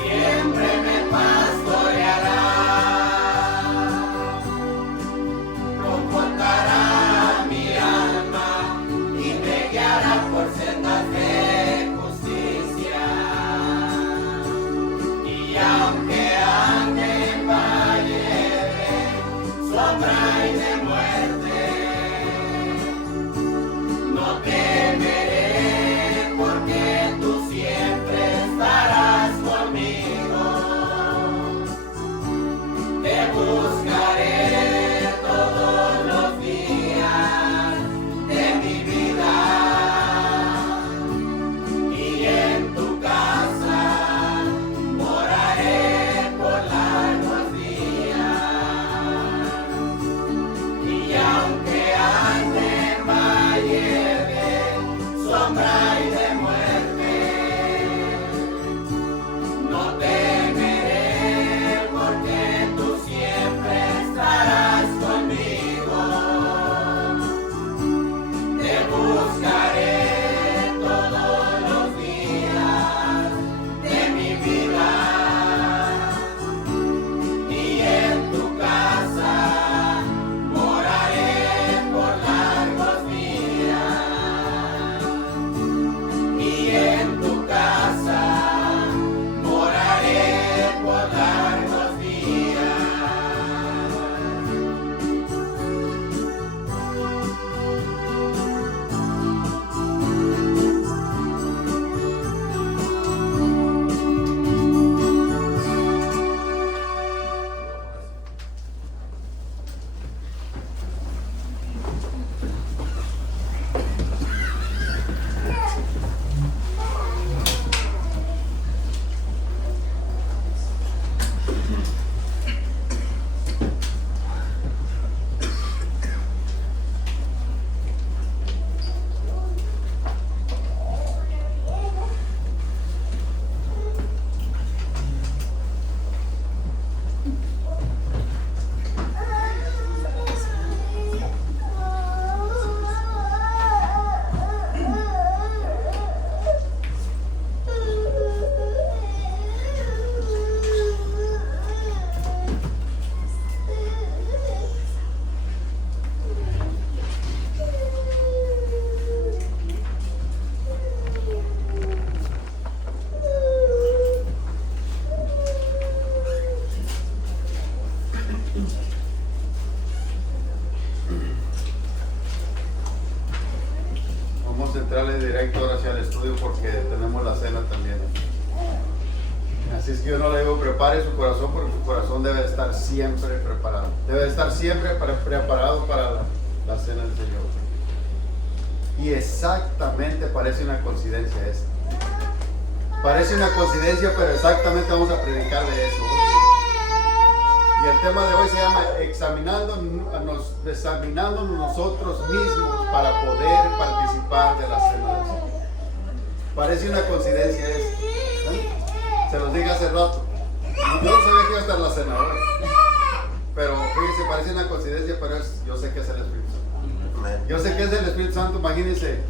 siempre me pastoreará. Vamos a entrarle directo ahora hacia el estudio porque tenemos la cena también. Así es que yo no le digo prepare su corazón porque su corazón debe estar siempre preparado. Debe estar siempre preparado para la cena del Señor. Y exactamente parece una coincidencia esta. Parece una coincidencia, pero exactamente vamos a predicar de eso. Y el tema de hoy se llama examinándonos nosotros mismos para poder participar de la cena del Señor. Parece una coincidencia eso. Se los dije hace rato. Yo no sabía que iba a estar la cena ahora. Pero fíjense, parece una coincidencia, pero yo sé que es el Espíritu Santo. Yo sé que es el Espíritu Santo. Imagínense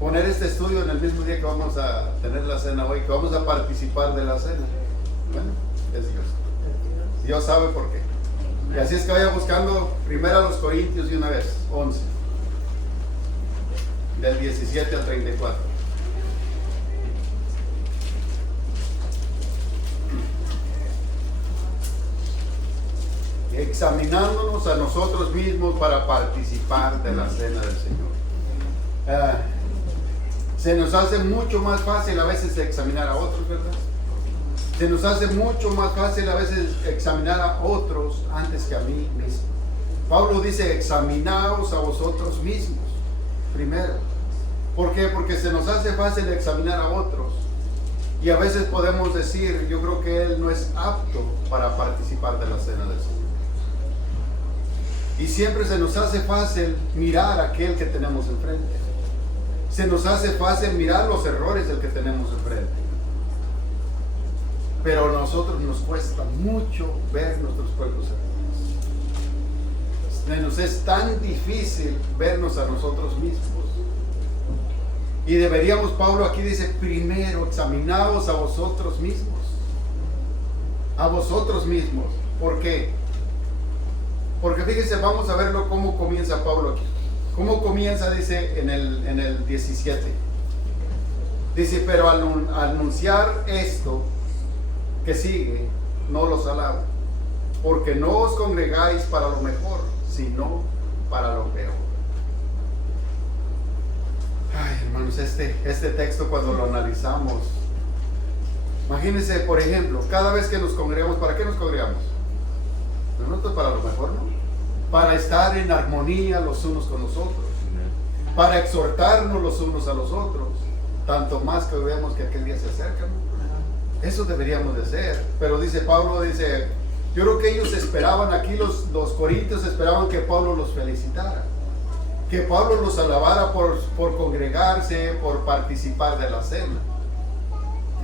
poner este estudio en el mismo día que vamos a tener la cena hoy, que vamos a participar de la cena. Bueno, es Dios. Dios sabe por qué. Y así es que vaya buscando primero a los Corintios de una vez, 11, del 17 al 34. Examinándonos a nosotros mismos para participar de la cena del Señor. Se nos hace mucho más fácil a veces examinar a otros, ¿verdad? Se nos hace mucho más fácil a veces examinar a otros antes que a mí mismo. Pablo dice, examinaos a vosotros mismos primero. ¿Por qué? Porque se nos hace fácil examinar a otros. Y a veces podemos decir, yo creo que él no es apto para participar de la cena del Señor. Y siempre se nos hace fácil mirar a aquel que tenemos enfrente. Se nos hace fácil mirar los errores del que tenemos enfrente. Pero a nosotros nos cuesta mucho ver nuestros propios errores. Nos es tan difícil vernos a nosotros mismos. Y deberíamos, Pablo aquí dice, primero examinaos a vosotros mismos. A vosotros mismos. ¿Por qué? Porque fíjense, vamos a verlo cómo comienza Pablo aquí. ¿Cómo comienza? Dice en el 17. Dice, pero al anunciar esto que sigue, no los alabo, porque no os congregáis para lo mejor, sino para lo peor. Ay, hermanos, este texto cuando lo analizamos, imagínense, por ejemplo, cada vez que nos congregamos, ¿para qué nos congregamos? Nosotros para lo mejor, ¿no? Para estar en armonía los unos con los otros, para exhortarnos los unos a los otros, tanto más que veamos que aquel día se acerca, ¿no? Eso deberíamos de hacer. Pero dice Pablo, dice, yo creo que ellos esperaban aquí, los corintios esperaban que Pablo los felicitara, que Pablo los alabara por congregarse, por participar de la cena.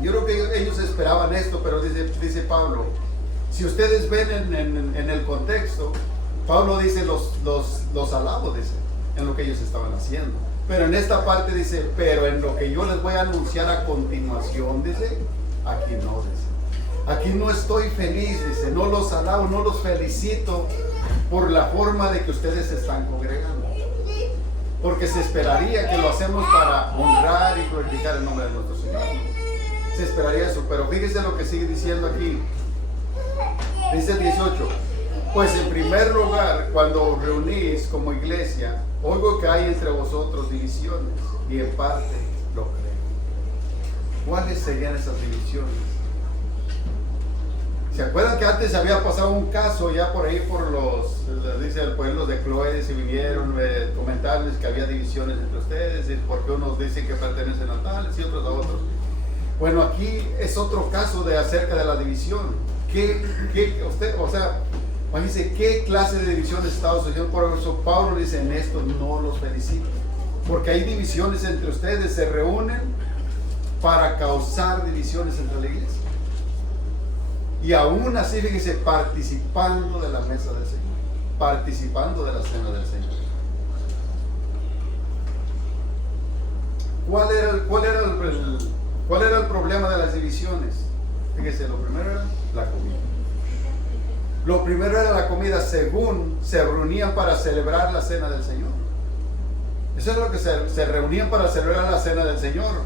Yo creo que ellos esperaban esto, pero dice Pablo, si ustedes ven en el contexto, Pablo dice los alabo, dice, en lo que ellos estaban haciendo. Pero en esta parte dice, pero en lo que yo les voy a anunciar a continuación, dice, aquí no, dice. Aquí no estoy feliz, dice, no los alabo, no los felicito por la forma de que ustedes se están congregando. Porque se esperaría que lo hacemos para honrar y glorificar el nombre de nuestro Señor. Se esperaría eso, pero fíjese lo que sigue diciendo aquí. Dice el 18. Pues en primer lugar, cuando os reunís como iglesia, oigo que hay entre vosotros divisiones, y en parte lo creo. ¿Cuáles serían esas divisiones? ¿Se acuerdan que antes había pasado un caso ya por ahí dice el pueblo de Cloé, si vinieron comentarles que había divisiones entre ustedes, y porque unos dicen que pertenecen a tales y otros a otros? Bueno, aquí es otro caso acerca de la división. Imagínense qué clase de divisiones está sucediendo. Por eso Pablo dice, en esto no los felicito, porque hay divisiones entre ustedes, se reúnen para causar divisiones entre la iglesia. Y aún así, fíjense, participando de la mesa del Señor, participando de la cena del Señor. ¿Cuál era el problema de las divisiones? Fíjense, lo primero era la comida. Lo primero era la comida, según se reunían para celebrar la cena del Señor. Eso es lo que se reunían para celebrar la cena del Señor.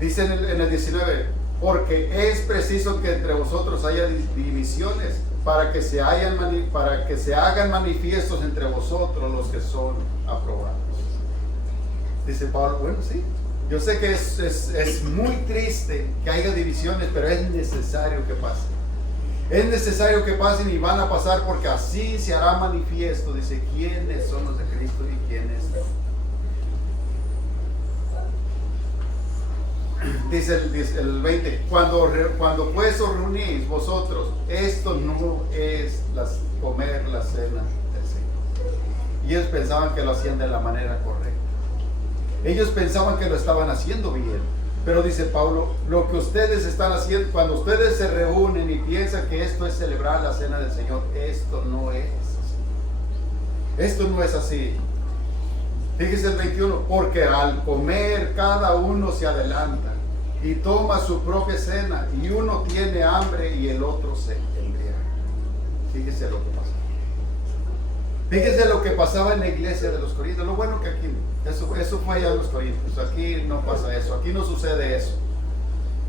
Dice en el 19, porque es preciso que entre vosotros haya divisiones, para que se hagan manifiestos entre vosotros los que son aprobados. Dice Pablo, bueno, sí, yo sé que es muy triste que haya divisiones, pero es necesario que pasen. Es necesario que pasen y van a pasar, porque así se hará manifiesto, dice, quiénes son los de Cristo y quiénes no. Dice el 20, cuando pues os reunís vosotros, esto no es comer la cena del Señor. Y ellos pensaban que lo hacían de la manera correcta. Ellos pensaban que lo estaban haciendo bien. Pero dice Pablo, lo que ustedes están haciendo, cuando ustedes se reúnen y piensan que esto es celebrar la cena del Señor, esto no es así. Esto no es así. Fíjese el 21, porque al comer cada uno se adelanta y toma su propia cena, y uno tiene hambre y el otro se embriaga. Fíjese lo que pasa. Fíjese lo que pasaba en la iglesia de los Corintios. Lo bueno que aquí, eso fue allá en los Corintios. Aquí no pasa eso, aquí no sucede eso.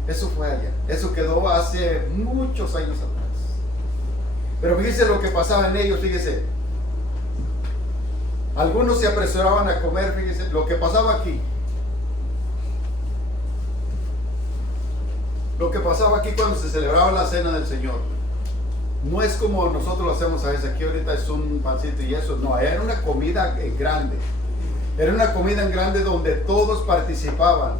Eso fue allá. Eso quedó hace muchos años atrás. Pero fíjese lo que pasaba en ellos, fíjese. Algunos se apresuraban a comer, fíjese lo que pasaba aquí. Lo que pasaba aquí cuando se celebraba la cena del Señor. No es como nosotros lo hacemos a veces. Aquí ahorita es un pancito y eso. No, era una comida grande. Era una comida en grande donde todos participaban.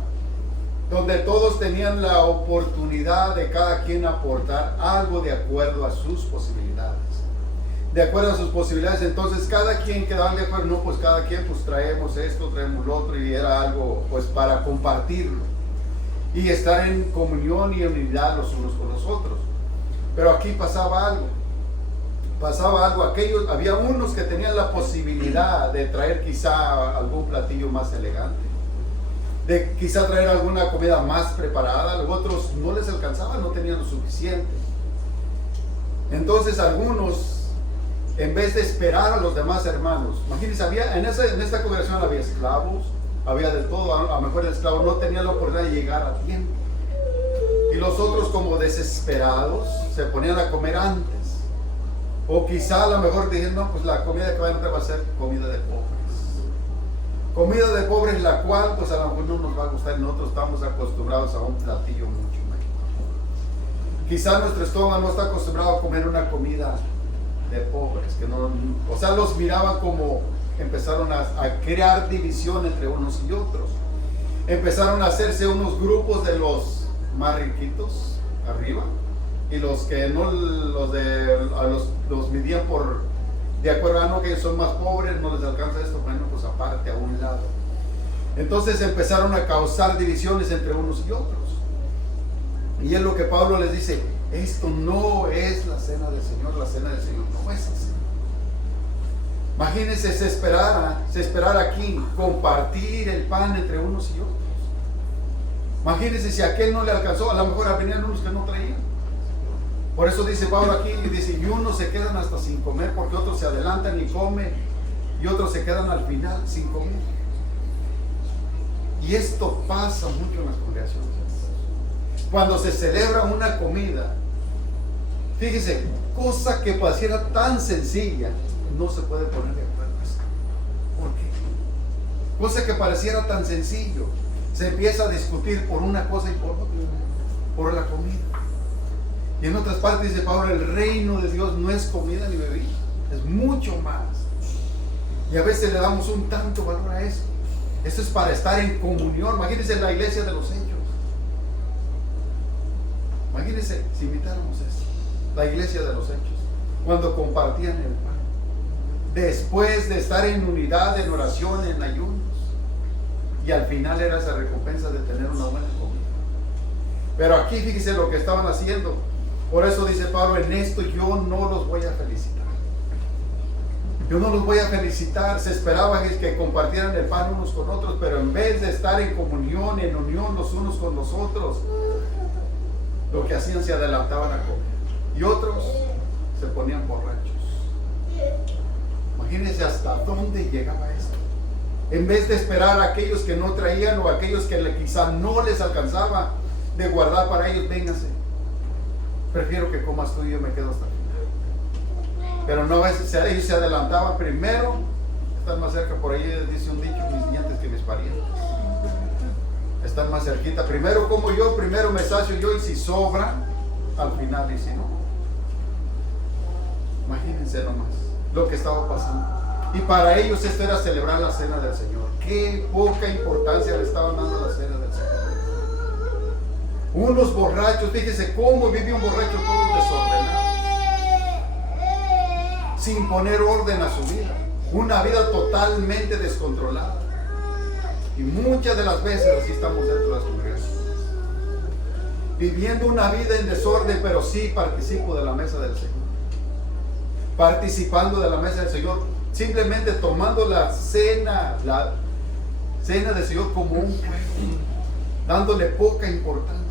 Donde todos tenían la oportunidad de cada quien aportar algo de acuerdo a sus posibilidades. De acuerdo a sus posibilidades. Entonces cada quien quedaba de acuerdo. No, pues cada quien pues traemos esto, traemos lo otro. Y era algo pues para compartirlo. Y estar en comunión y unidad los unos con los otros. Pero aquí pasaba algo. Había unos que tenían la posibilidad de traer quizá algún platillo más elegante, de quizá traer alguna comida más preparada. Los otros no les alcanzaba, no tenían lo suficiente. Entonces algunos, en vez de esperar a los demás hermanos, imagínense, en esta congregación había esclavos, había de todo. A lo mejor el esclavo no tenía la oportunidad de llegar a tiempo. Y los otros, como desesperados, se ponían a comer antes. O quizá a lo mejor dijeron, no, pues la comida que van a entrar va a ser comida de pobres. Comida de pobres, la cual pues a lo mejor no nos va a gustar. Nosotros estamos acostumbrados a un platillo mucho mejor. Quizá nuestro estómago no está acostumbrado a comer una comida de pobres. O sea, los miraban como empezaron a crear división entre unos y otros. Empezaron a hacerse unos grupos de los más riquitos arriba, y los que no, los midían por de acuerdo a no, que son más pobres, no les alcanza esto, bueno, pues aparte a un lado. Entonces empezaron a causar divisiones entre unos y otros. Y es lo que Pablo les dice: esto no es la cena del Señor. La cena del Señor no es así. Imagínense, se esperara aquí compartir el pan entre unos y otros. Imagínense si a aquel no le alcanzó, a lo mejor venían unos que no traían. Por eso dice Pablo aquí, dice, y unos se quedan hasta sin comer, porque otros se adelantan y comen, y otros se quedan al final sin comer. Y esto pasa mucho en las congregaciones. Cuando se celebra una comida, fíjese, cosa que pareciera tan sencilla, no se puede poner de acuerdo. ¿Por qué? Cosa que pareciera tan sencillo, se empieza a discutir por una cosa y por otra, por la comida. Y en otras partes dice Pablo, el reino de Dios no es comida ni bebida, es mucho más. Y a veces le damos un tanto valor a eso. Esto es para estar en comunión. Imagínense la iglesia de los hechos. Imagínense si imitáramos esto, la iglesia de los hechos, cuando compartían el pan, después de estar en unidad, en oración, en ayunos, y al final era esa recompensa de tener una buena comida. Pero aquí fíjese lo que estaban haciendo. Por eso dice Pablo, en esto yo no los voy a felicitar. Yo no los voy a felicitar. Se esperaba que compartieran el pan unos con otros, pero en vez de estar en comunión, en unión los unos con los otros, lo que hacían, se adelantaban a comer. Y otros se ponían borrachos. Imagínense hasta dónde llegaba esto. En vez de esperar a aquellos que no traían, o a aquellos que quizá no les alcanzaba, de guardar para ellos, véngase. Prefiero que comas tú y yo me quedo hasta el final. Pero no, a veces ellos se adelantaban primero, están más cerca, por ahí dice un dicho, mis dientes que mis parientes. Están más cerquita, primero como yo, primero me sacio yo, y si sobra, al final, y si no. Imagínense nomás lo que estaba pasando. Y para ellos esto era celebrar la cena del Señor. Qué poca importancia le estaban dando a la cena del Señor. Unos borrachos, fíjese cómo vive un borracho todo desordenado, sin poner orden a su vida, una vida totalmente descontrolada. Y muchas de las veces así estamos dentro de las congregaciones, viviendo una vida en desorden, pero sí participo de la mesa del Señor, participando de la mesa del Señor, simplemente tomando la cena del Señor como un juego, dándole poca importancia.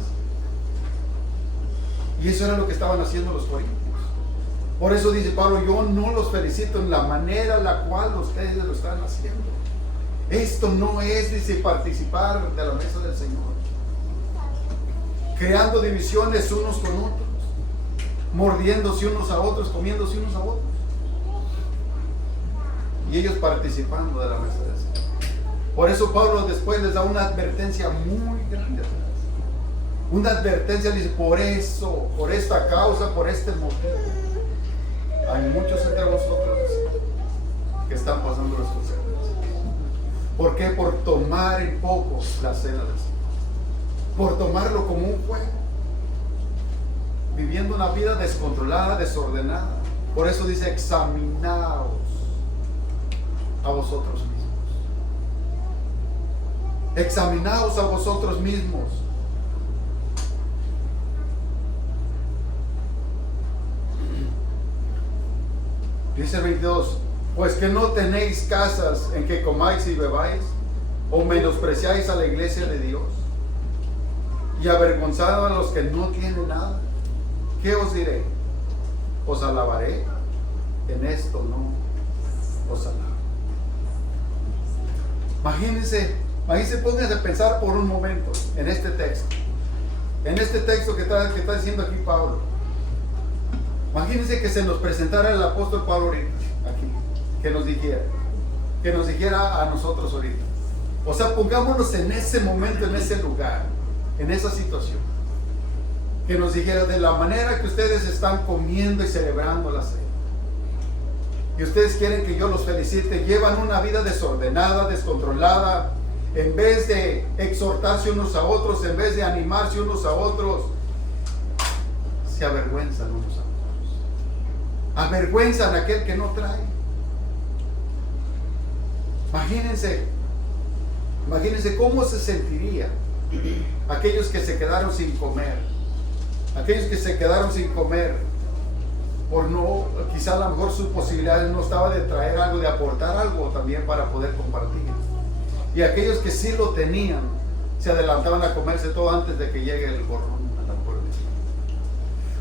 Y eso era lo que estaban haciendo los corintios. Por eso dice Pablo, yo no los felicito en la manera en la cual ustedes lo están haciendo. Esto no es, dice, participar de la mesa del Señor, creando divisiones unos con otros, mordiéndose unos a otros, comiéndose unos a otros, y ellos participando de la mesa del Señor. Por eso Pablo después les da una advertencia muy grande. Una advertencia, dice, por eso, por esta causa, por este motivo, hay muchos entre vosotros que están pasando las consecuencias. ¿Por qué? Por tomar en poco la cena del Señor, por tomarlo como un juego, viviendo una vida descontrolada, desordenada. Por eso dice, examinaos a vosotros mismos. Examinaos a vosotros mismos. Dice el 22, pues que no tenéis casas en que comáis y bebáis, o menospreciáis a la iglesia de Dios, y avergonzado a los que no tienen nada. ¿Qué os diré? Os alabaré, en esto no os alabo. Imagínense, pónganse a pensar por un momento en este texto que está diciendo aquí Pablo. Imagínense que se nos presentara el apóstol Pablo ahorita, aquí, que nos dijera a nosotros ahorita. O sea, pongámonos en ese momento, en ese lugar, en esa situación. Que nos dijera, de la manera que ustedes están comiendo y celebrando la cena, y ustedes quieren que yo los felicite, llevan una vida desordenada, descontrolada, en vez de exhortarse unos a otros, en vez de animarse unos a otros, se avergüenzan unos a otros. Avergüenzan a aquel que no trae. Imagínense cómo se sentiría aquellos que se quedaron sin comer. Aquellos que se quedaron sin comer por no, quizá a lo mejor sus posibilidades no estaba de traer algo, de aportar algo también para poder compartir. Y aquellos que sí lo tenían, se adelantaban a comerse todo antes de que llegue el gorrón a la puerta.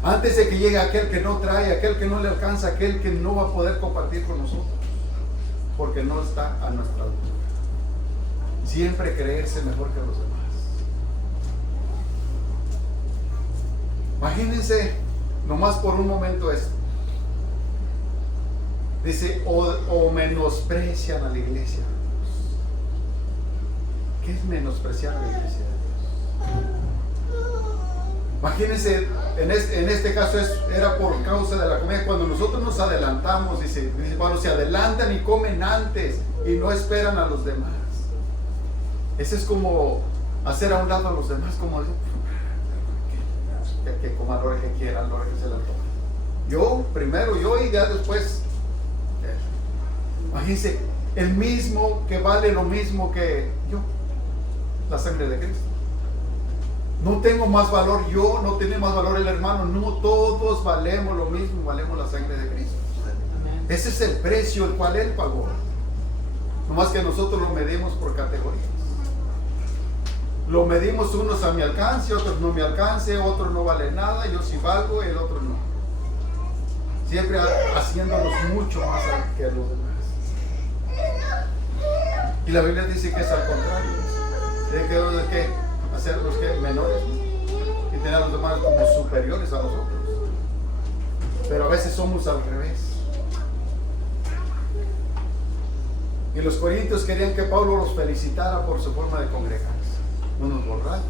Antes de que llegue aquel que no trae, aquel que no le alcanza, aquel que no va a poder compartir con nosotros, porque no está a nuestra altura. Siempre creerse mejor que los demás. Imagínense nomás por un momento esto. Dice, o menosprecian a la iglesia. ¿Qué es menospreciar a la iglesia de Dios? Imagínense, en este caso era por causa de la comida. Cuando nosotros nos adelantamos, dice Pablo, se adelantan y comen antes y no esperan a los demás. Ese es como hacer a un lado a los demás, como que coma a la hora que quiera, a la hora que se la tome. Yo primero, y ya después. Imagínense, el mismo que vale lo mismo que yo, la sangre de Cristo. No tengo más valor yo, no tiene más valor el hermano, no, todos valemos lo mismo, valemos la sangre de Cristo. Amén. Ese es el precio el cual Él pagó. No más que nosotros lo medimos por categorías. Lo medimos unos a mi alcance, otros no me alcance, otros no vale nada, yo sí valgo, el otro no. Siempre haciéndonos mucho más que los demás. Y la Biblia dice que es al contrario. ¿De qué? ¿Hacerlos qué? Menores. tener a los demás como superiores a nosotros. Pero a veces somos al revés. Y los corintios querían que Pablo los felicitara por su forma de congregarse. Unos borrachos,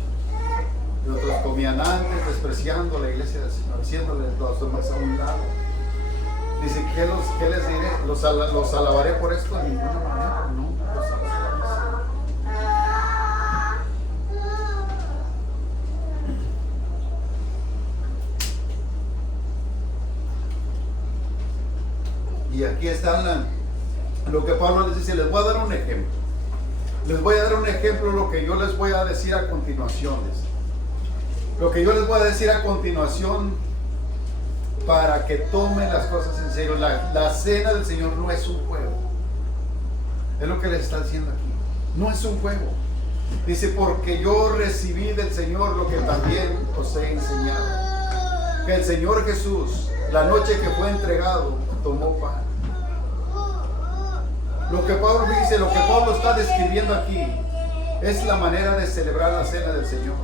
y otros comían antes, despreciando la iglesia del Señor, haciéndole los demás a un lado. Dice, ¿qué les diré? ¿Los alabaré por esto? De ninguna manera, no. Los alabaré. Y aquí está lo que Pablo les dice. Les voy a dar un ejemplo. Les voy a dar un ejemplo de lo que yo les voy a decir a continuación. Lo que yo les voy a decir a continuación, para que tomen las cosas en serio. La cena del Señor no es un juego. Es lo que les está diciendo aquí. No es un juego. Dice, porque yo recibí del Señor lo que también os he enseñado. Que el Señor Jesús, la noche que fue entregado, tomó pan. Lo que Pablo dice, lo que Pablo está describiendo aquí, es la manera de celebrar la cena del Señor.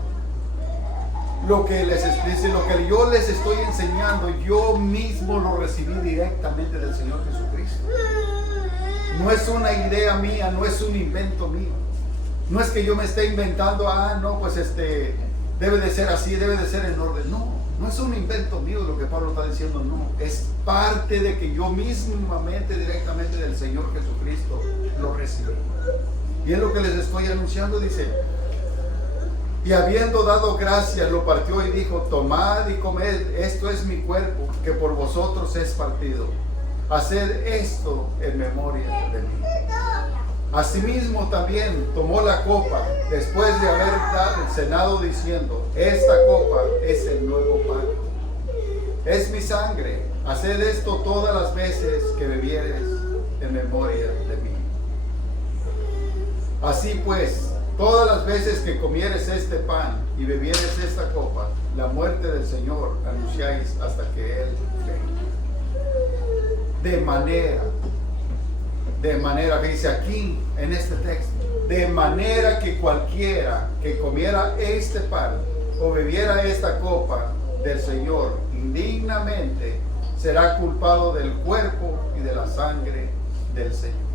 Lo que les dice, lo que yo les estoy enseñando, yo mismo lo recibí directamente del Señor Jesucristo. No es una idea mía, no es un invento mío. No es que yo me esté inventando, no, pues debe de ser así, debe de ser en orden. No es un invento mío lo que Pablo está diciendo, no. Es parte de que yo mismamente, directamente del Señor Jesucristo, lo recibí. Y es lo que les estoy anunciando, dice. Y habiendo dado gracias, lo partió y dijo, tomad y comed, esto es mi cuerpo, que por vosotros es partido. Haced esto en memoria de mí. Asimismo también tomó la copa, después de haber cenado, diciendo, esta copa es el nuevo pacto. Es mi sangre, haced esto todas las veces que bebieres en memoria de mí. Así pues, todas las veces que comieres este pan y bebieres esta copa, la muerte del Señor anunciáis hasta que Él venga. De manera, dice aquí en este texto, de manera que cualquiera que comiera este pan o bebiera esta copa del Señor indignamente, será culpado del cuerpo y de la sangre del Señor.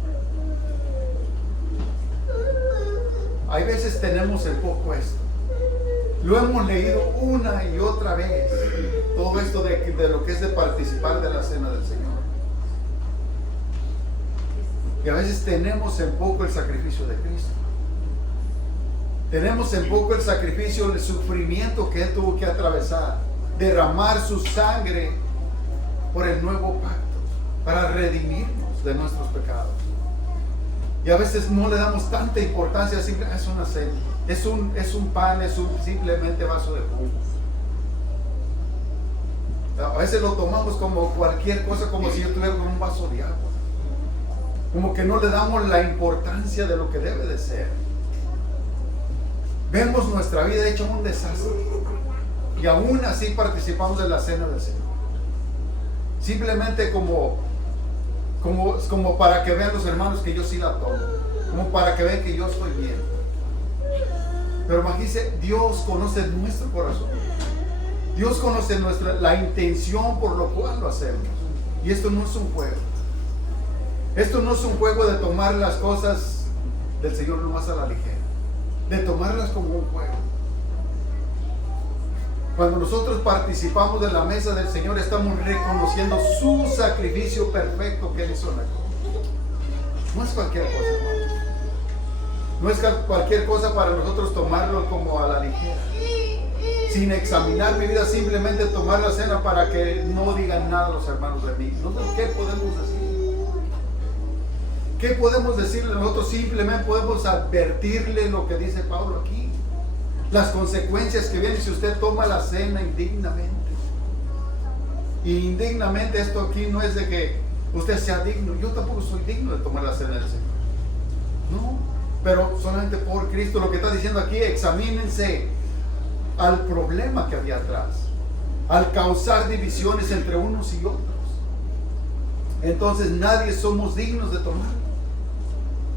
Hay veces tenemos en poco esto. Lo hemos leído una y otra vez. Todo esto de lo que es de participar de la cena del Señor. Y a veces tenemos en poco el sacrificio de Cristo. Tenemos en poco el sacrificio, el sufrimiento que Él tuvo que atravesar. Derramar su sangre por el nuevo pacto. Para redimirnos de nuestros pecados. Y a veces no le damos tanta importancia, es una cena, es un pan, es un simplemente vaso de jugo. A veces lo tomamos como cualquier cosa, como si yo tuviera un vaso de agua. Como que no le damos la importancia de lo que debe de ser. Vemos nuestra vida hecha un desastre. Y aún así participamos de la cena del Señor. Simplemente como para que vean los hermanos que yo sí la tomo, como para que vean que yo estoy bien. Pero imagínense, Dios conoce nuestro corazón, Dios conoce la intención por lo cual lo hacemos. Y esto no es un juego. Esto no es un juego de tomar las cosas del Señor nomás a la ligera, de tomarlas como un juego. Cuando nosotros participamos de la mesa del Señor, estamos reconociendo su sacrificio perfecto que Él hizo en la cruz. No es cualquier cosa, hermanos. No es cualquier cosa para nosotros tomarlo como a la ligera. Sin examinar mi vida, simplemente tomar la cena para que no digan nada los hermanos de mí. ¿Qué podemos decir? ¿Qué podemos decirle? Nosotros simplemente podemos advertirle lo que dice Pablo aquí. Las consecuencias que vienen si usted toma la cena indignamente. Y indignamente, esto aquí no es de que usted sea digno. Yo tampoco soy digno de tomar la cena del Señor. No, pero solamente por Cristo. Lo que está diciendo aquí, examínense al problema que había atrás, al causar divisiones entre unos y otros. Entonces nadie somos dignos de tomar,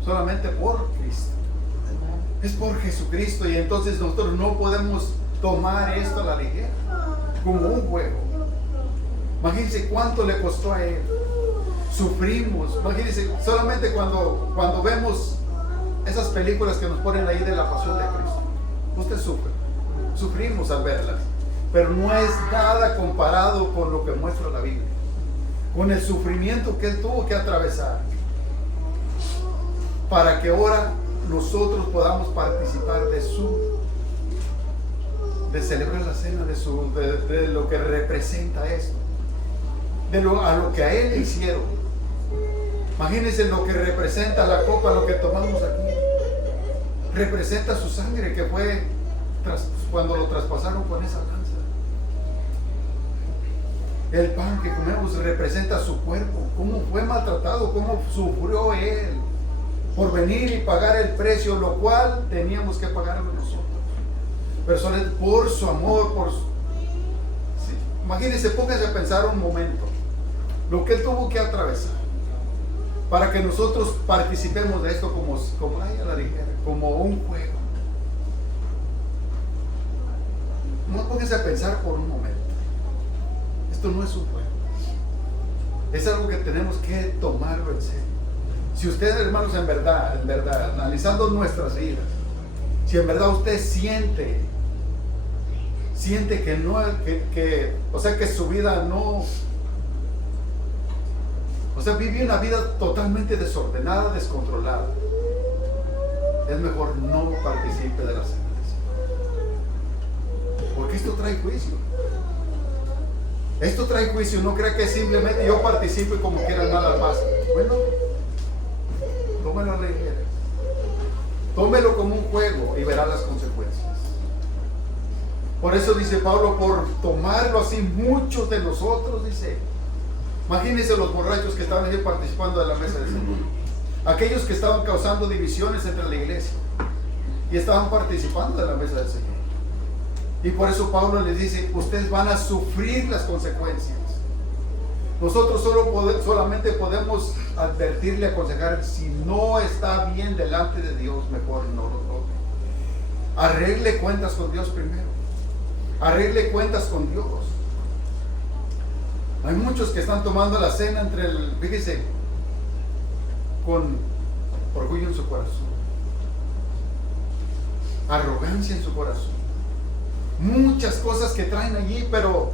solamente por Cristo. Es por Jesucristo. Y entonces nosotros no podemos tomar esto a la ligera, como un juego. Imagínense cuánto le costó a Él. Sufrimos. Imagínense, solamente cuando vemos esas películas que nos ponen ahí de la pasión de Cristo, usted sufre. Sufrimos al verlas, pero no es nada comparado con lo que muestra la Biblia, con el sufrimiento que Él tuvo que atravesar, para que ahora nosotros podamos participar de celebrar la cena, de lo que representa esto, a lo que a Él le hicieron. Imagínense lo que representa la copa, lo que tomamos aquí. Representa su sangre que fue cuando lo traspasaron con esa lanza. El pan que comemos representa su cuerpo, cómo fue maltratado, cómo sufrió Él por venir y pagar el precio, lo cual teníamos que pagarlo nosotros. Pero solo por su amor, sí. Imagínense, pónganse a pensar un momento lo que Él tuvo que atravesar para que nosotros participemos de esto como a la ligera, como un juego. No pónganse a pensar por un momento. Esto no es un juego. Es algo que tenemos que tomarlo en serio. Si ustedes, hermanos, en verdad, analizando nuestras vidas, si en verdad usted siente que no, o sea, que su vida no, o sea, vive una vida totalmente desordenada, descontrolada, es mejor no participe de la cena del Señor. Porque esto trae juicio. Esto trae juicio. No crea que simplemente yo participo y como quiera nada más. Bueno, tómelo a la ligera. Tómelo como un juego y verá las consecuencias. Por eso dice Pablo, por tomarlo así, muchos de nosotros, dice. Imagínense los borrachos que estaban ahí participando de la mesa del Señor. Aquellos que estaban causando divisiones entre la iglesia y estaban participando de la mesa del Señor. Y por eso Pablo les dice, ustedes van a sufrir las consecuencias. Nosotros solamente podemos advertirle, aconsejar, si no está bien delante de Dios, mejor no lo toque. Arregle cuentas con Dios primero. Arregle cuentas con Dios. Hay muchos que están tomando la cena fíjese, con orgullo en su corazón, arrogancia en su corazón, muchas cosas que traen allí, pero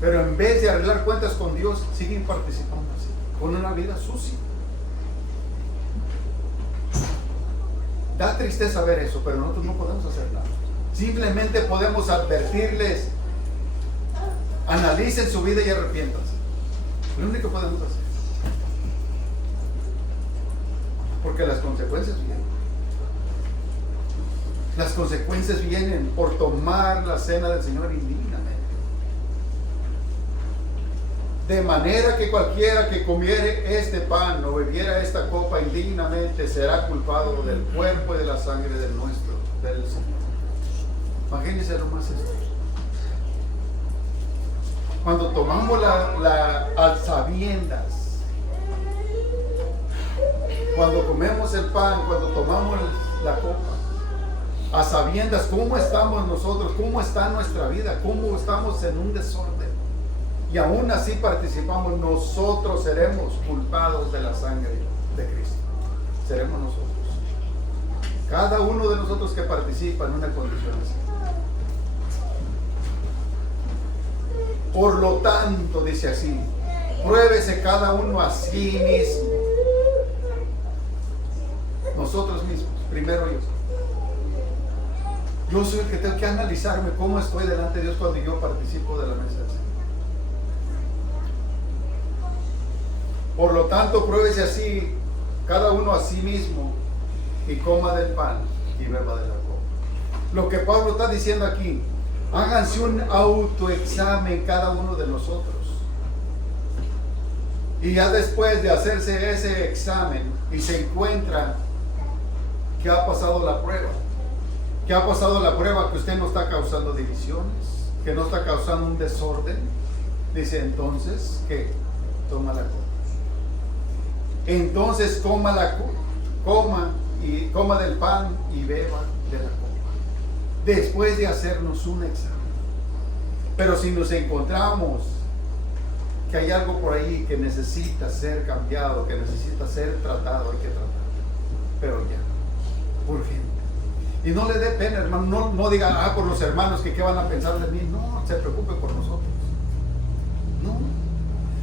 en vez de arreglar cuentas con Dios, siguen participando así, con una vida sucia. Da tristeza ver eso, pero nosotros no podemos hacer nada. Simplemente podemos advertirles, analicen su vida y arrepiéntanse. Lo único que podemos hacer. Porque las consecuencias vienen. Las consecuencias vienen por tomar la cena del Señor indignamente. De manera que cualquiera que comiere este pan o bebiera esta copa indignamente será culpado del cuerpo y de la sangre del Señor. Imagínense nomás esto. Cuando tomamos a sabiendas, cuando comemos el pan, cuando tomamos la copa, a sabiendas cómo estamos nosotros, cómo está nuestra vida, cómo estamos en un desorden, y aún así participamos, nosotros seremos culpados de la sangre de Cristo. Seremos nosotros. Cada uno de nosotros que participa en una condición así. Por lo tanto, dice así, pruébese cada uno a sí mismo. Nosotros mismos, primero yo. Yo soy el que tengo que analizarme cómo estoy delante de Dios cuando yo participo de la mesa del Señor. Por lo tanto, pruébese así, cada uno a sí mismo, y coma del pan y beba de la copa. Lo que Pablo está diciendo aquí, háganse un autoexamen cada uno de nosotros. Y ya después de hacerse ese examen y se encuentra que ha pasado la prueba, que ha pasado la prueba, que usted no está causando divisiones, que no está causando un desorden, dice entonces que toma la copa. Entonces coma del pan y beba de la copa. después de hacernos un examen. Pero si nos encontramos que hay algo por ahí que necesita ser cambiado, que necesita ser tratado, hay que tratarlo. Pero ya, urgente. Y no le dé pena, hermano, no diga, por los hermanos que qué van a pensar de mí. No, se preocupe por nosotros. No,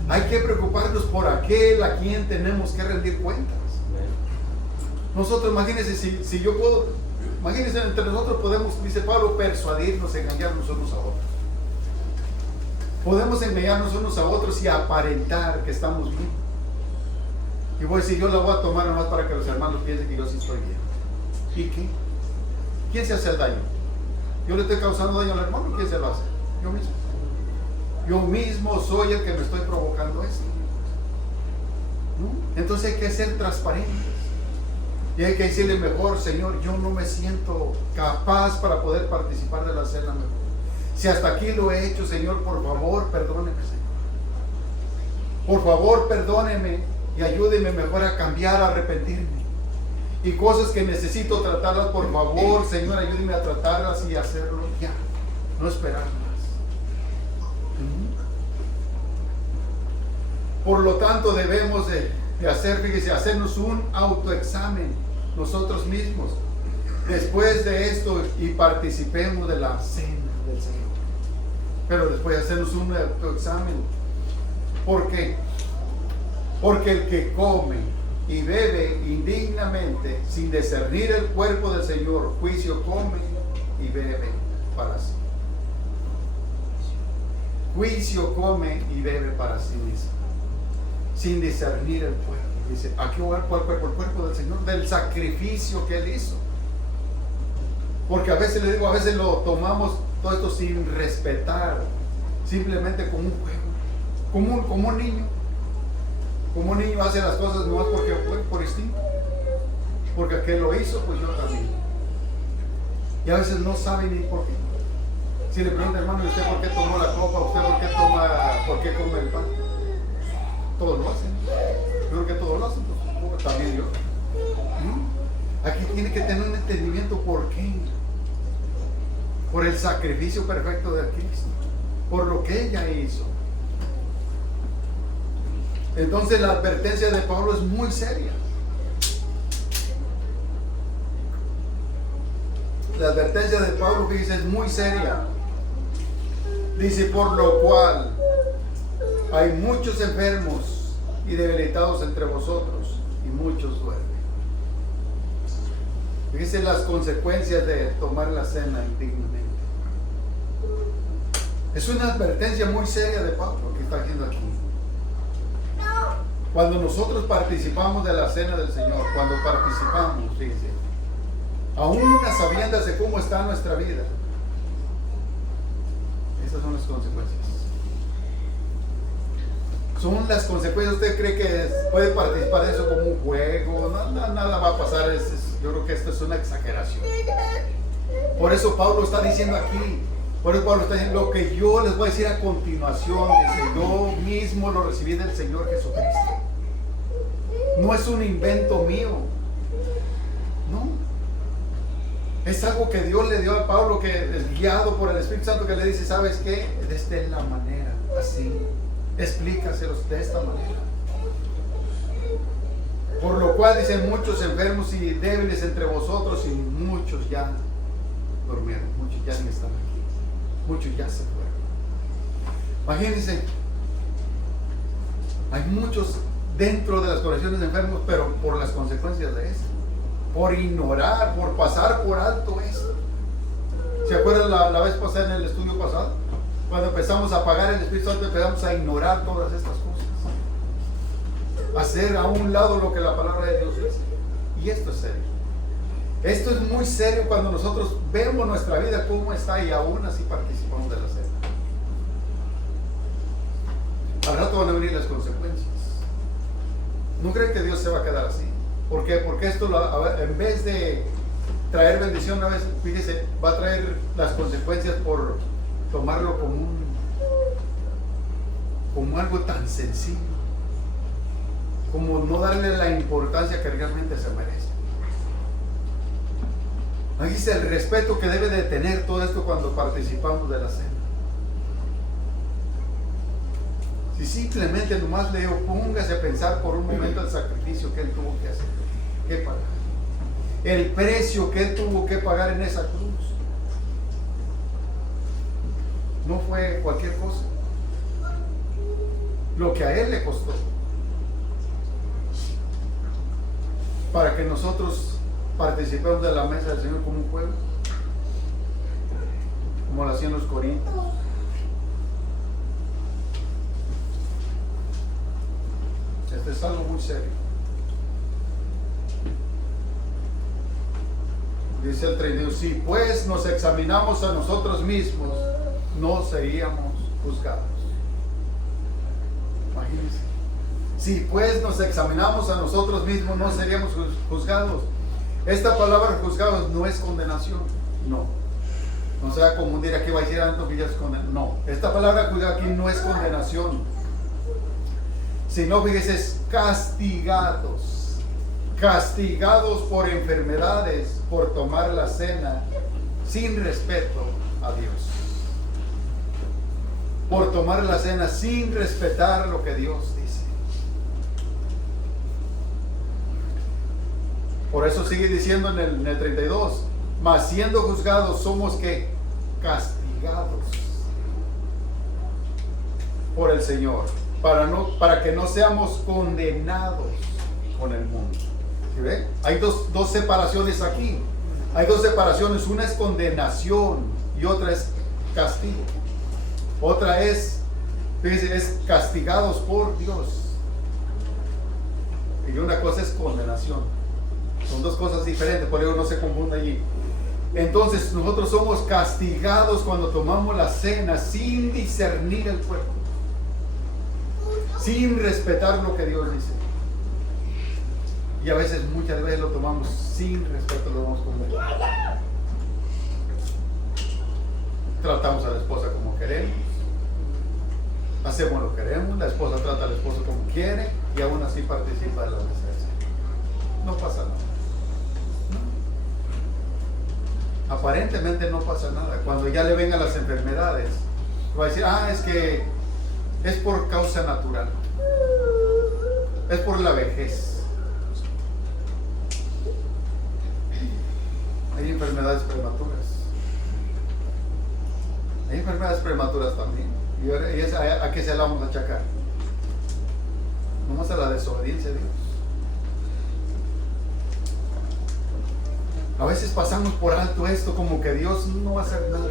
hay que preocuparnos por aquel a quien tenemos que rendir cuentas. Nosotros, imagínense, si yo puedo, imagínense, entre nosotros podemos, dice Pablo, persuadirnos, engañarnos unos a otros. Podemos engañarnos unos a otros y aparentar que estamos bien. Y voy a decir, yo la voy a tomar nomás para que los hermanos piensen que yo sí estoy bien. ¿Y qué? ¿Quién se hace el daño? ¿Yo le estoy causando daño al hermano? ¿Quién se lo hace? Yo mismo. Yo mismo soy el que me estoy provocando esto. ¿No? Entonces hay que ser transparentes. Y hay que decirle mejor, Señor, yo no me siento capaz para poder participar de la cena mejor. Si hasta aquí lo he hecho, Señor, por favor, perdóneme, Señor. Por favor, perdóneme y ayúdeme mejor a cambiar, a arrepentirme. Y cosas que necesito tratarlas, por favor, Señor, ayúdeme a tratarlas y hacerlo ya. No esperar más. Por lo tanto, debemos de hacer, fíjese, hacernos un autoexamen nosotros mismos. Después de esto y participemos de la cena del Señor. Pero después de hacernos un autoexamen. ¿Por qué? Porque el que come y bebe indignamente sin discernir el cuerpo del Señor, juicio come y bebe para sí. Juicio come y bebe para sí mismo, sin discernir el cuerpo. Dice, ¿a qué lugar? ¿Cuál cuerpo? El cuerpo del Señor, del sacrificio que Él hizo. Porque a veces, le digo, a veces lo tomamos todo esto sin respetar, simplemente como un juego, como un niño. Como un niño hace las cosas nomás porque por instinto. Porque aquel lo hizo, pues yo también. Y a veces no sabe ni por qué. Si le pregunta, hermano, ¿y usted por qué tomó la copa? ¿Usted por qué come el pan? Todos lo hacen. Yo creo que todos lo hacen, pues también yo. Aquí tiene que tener un entendimiento por qué. Por el sacrificio perfecto de Cristo. Por lo que ella hizo. Entonces la advertencia de Pablo es muy seria. La advertencia de Pablo, fíjese, es muy seria. Dice, por lo cual hay muchos enfermos y debilitados entre vosotros, y muchos duermen. Fíjese las consecuencias de tomar la cena indignamente. Es una advertencia muy seria de Pablo que está haciendo aquí. Cuando nosotros participamos de la cena del Señor, cuando participamos, fíjense, aún a sabiendas de cómo está nuestra vida, esas son las consecuencias. Son las consecuencias. ¿Usted cree que puede participar de eso como un juego? Nada va a pasar. Yo creo que esto es una exageración. Por eso Pablo está diciendo aquí, por eso Pablo está diciendo, lo que yo les voy a decir a continuación, dice, yo mismo lo recibí del Señor Jesucristo. No es un invento mío. No. Es algo que Dios le dio a Pablo, que es guiado por el Espíritu Santo, que le dice, ¿sabes qué? De esta es la manera, así. Explícaselos de esta manera. Por lo cual dicen, muchos enfermos y débiles entre vosotros, y muchos ya durmieron, muchos ya ni están aquí, muchos ya se fueron. Imagínense, hay muchos dentro de las congregaciones de enfermos, pero por las consecuencias de eso, por ignorar, por pasar por alto eso. ¿Se acuerdan la vez pasada en el estudio pasado? Cuando empezamos a apagar el Espíritu Santo, empezamos a ignorar todas estas cosas, hacer a un lado lo que la palabra de Dios dice. Y esto es serio. Esto es muy serio cuando nosotros vemos nuestra vida cómo está y aún así participamos de la cena. Al rato van a venir las consecuencias. ¿No creen que Dios se va a quedar así? ¿Por qué? Porque esto, en vez de traer bendición, a veces, fíjese, va a traer las consecuencias por tomarlo como algo tan sencillo, como no darle la importancia que realmente se merece. Dice el respeto que debe de tener todo esto cuando participamos de la cena. Si simplemente nomás le digo, póngase a pensar por un momento el sacrificio que Él tuvo que hacer, que pagar. El precio que Él tuvo que pagar en esa cruz. No fue cualquier cosa. Lo que a Él le costó. Para que nosotros participemos de la mesa del Señor como un pueblo. Como lo hacían los corintios. Este es algo muy serio. Dice el 32, si pues nos examinamos a nosotros mismos, no seríamos juzgados. Imagínense. Si pues nos examinamos a nosotros mismos, no seríamos juzgados. Esta palabra juzgados no es condenación. No. No se va a confundir, aquí va a decir algo que ya es condenación. No. Esta palabra juzgado aquí no es condenación. Sino, fíjese, es castigados. Castigados por enfermedades, por tomar la cena sin respeto a Dios. Por tomar la cena sin respetar lo que Dios dice. Por eso sigue diciendo en el 32, mas siendo juzgados somos que castigados por el Señor, para que no seamos condenados con el mundo. ¿Sí ve? Hay dos separaciones aquí. Hay dos separaciones. Una es condenación y otra es castigo. Otra es, fíjense, es castigados por Dios. Y una cosa es condenación. Son dos cosas diferentes, por eso no se confunda allí. Entonces nosotros somos castigados cuando tomamos la cena sin discernir el cuerpo, sin respetar lo que Dios dice. Y a veces, muchas veces lo tomamos sin respeto, lo damos como tratamos a la esposa como queremos, hacemos lo que queremos, la esposa trata al esposo como quiere y aún así participa de la mesa del Señor. No pasa nada. No. Aparentemente no pasa nada. Cuando ya le vengan las enfermedades, va a decir, es que es por causa natural, es por la vejez. Hay enfermedades prematuras. Hay enfermedades prematuras también. ¿Y a qué se la vamos a achacar? Nomás a la desobediencia a Dios. A veces pasamos por alto esto, como que Dios no va a hacer nada.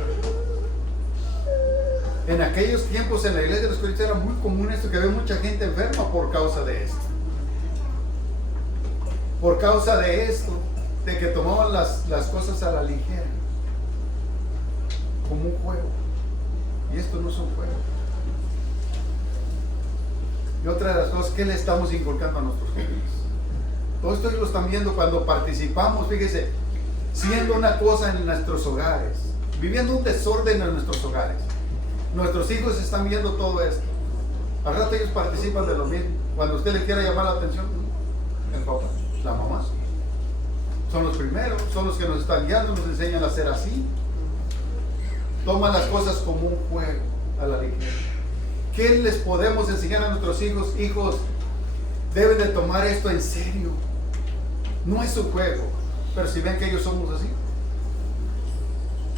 En aquellos tiempos en la iglesia de los Corintios era muy común esto, que había mucha gente enferma por causa de esto. Por causa de esto, de que tomaban las cosas a la ligera, como un juego. Y esto no es un juego. Y otra de las cosas, ¿qué le estamos inculcando a nuestros jóvenes? Todo esto lo están viendo cuando participamos, fíjese, siendo una cosa en nuestros hogares, viviendo un desorden en nuestros hogares. Nuestros hijos están viendo todo esto. Al rato ellos participan de lo mismo. Cuando usted le quiera llamar la atención, el papá, la mamá, son los primeros, son los que nos están guiando, nos enseñan a hacer así. Toman las cosas como un juego a la ligera. ¿Qué les podemos enseñar a nuestros hijos? Hijos, deben de tomar esto en serio. No es un juego, pero si ven que ellos somos así,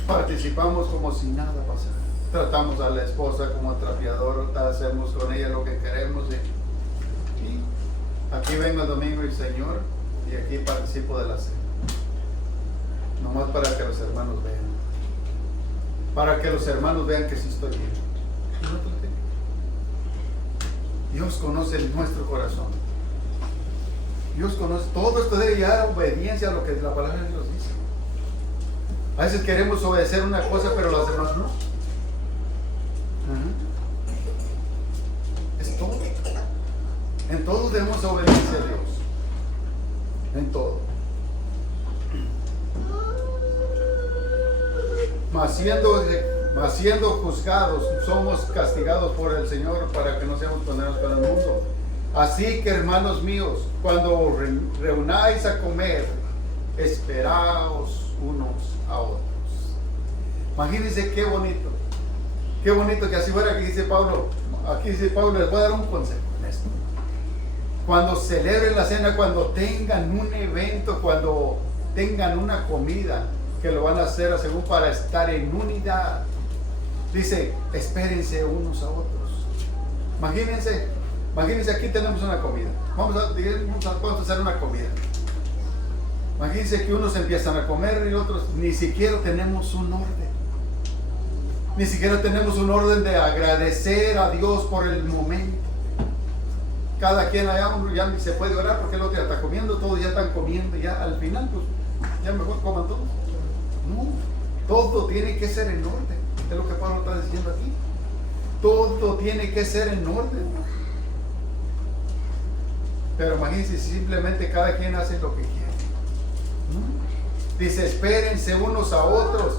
participamos como si nada pasara. Tratamos a la esposa como trapeador, hacemos con ella lo que queremos. Y aquí vengo el domingo y Señor, y aquí participo de la cena. Nomás para que los hermanos vean. Para que los hermanos vean que sí estoy bien. Dios conoce nuestro corazón. Dios conoce. Todo esto debe llevar a obediencia a lo que la palabra de Dios dice. A veces queremos obedecer una cosa, pero las demás no. Es todo. En todo debemos obedecer a Dios. En todo. Mas siendo juzgados, somos castigados por el Señor para que no seamos condenados con el mundo. Así que, hermanos míos, cuando reunáis a comer, esperaos unos a otros. Imagínense qué bonito que así fuera. Aquí dice Pablo, les voy a dar un consejo en esto. Cuando celebren la cena, cuando tengan un evento, cuando tengan una comida, que lo van a hacer según para estar en unidad, dice, espérense unos a otros. Imagínense, aquí tenemos una comida. Vamos a hacer una comida. Imagínense que unos empiezan a comer y otros ni siquiera tenemos un orden. Ni siquiera tenemos un orden de agradecer a Dios por el momento. Cada quien allá ya ni se puede orar porque el otro ya está comiendo, todos ya están comiendo, ya al final pues ya mejor coman todos. No, todo tiene que ser en orden. Es lo que Pablo está diciendo aquí. Todo tiene que ser en orden. Pero imagínense si simplemente cada quien hace lo que quiere. Dice, espérense unos a otros.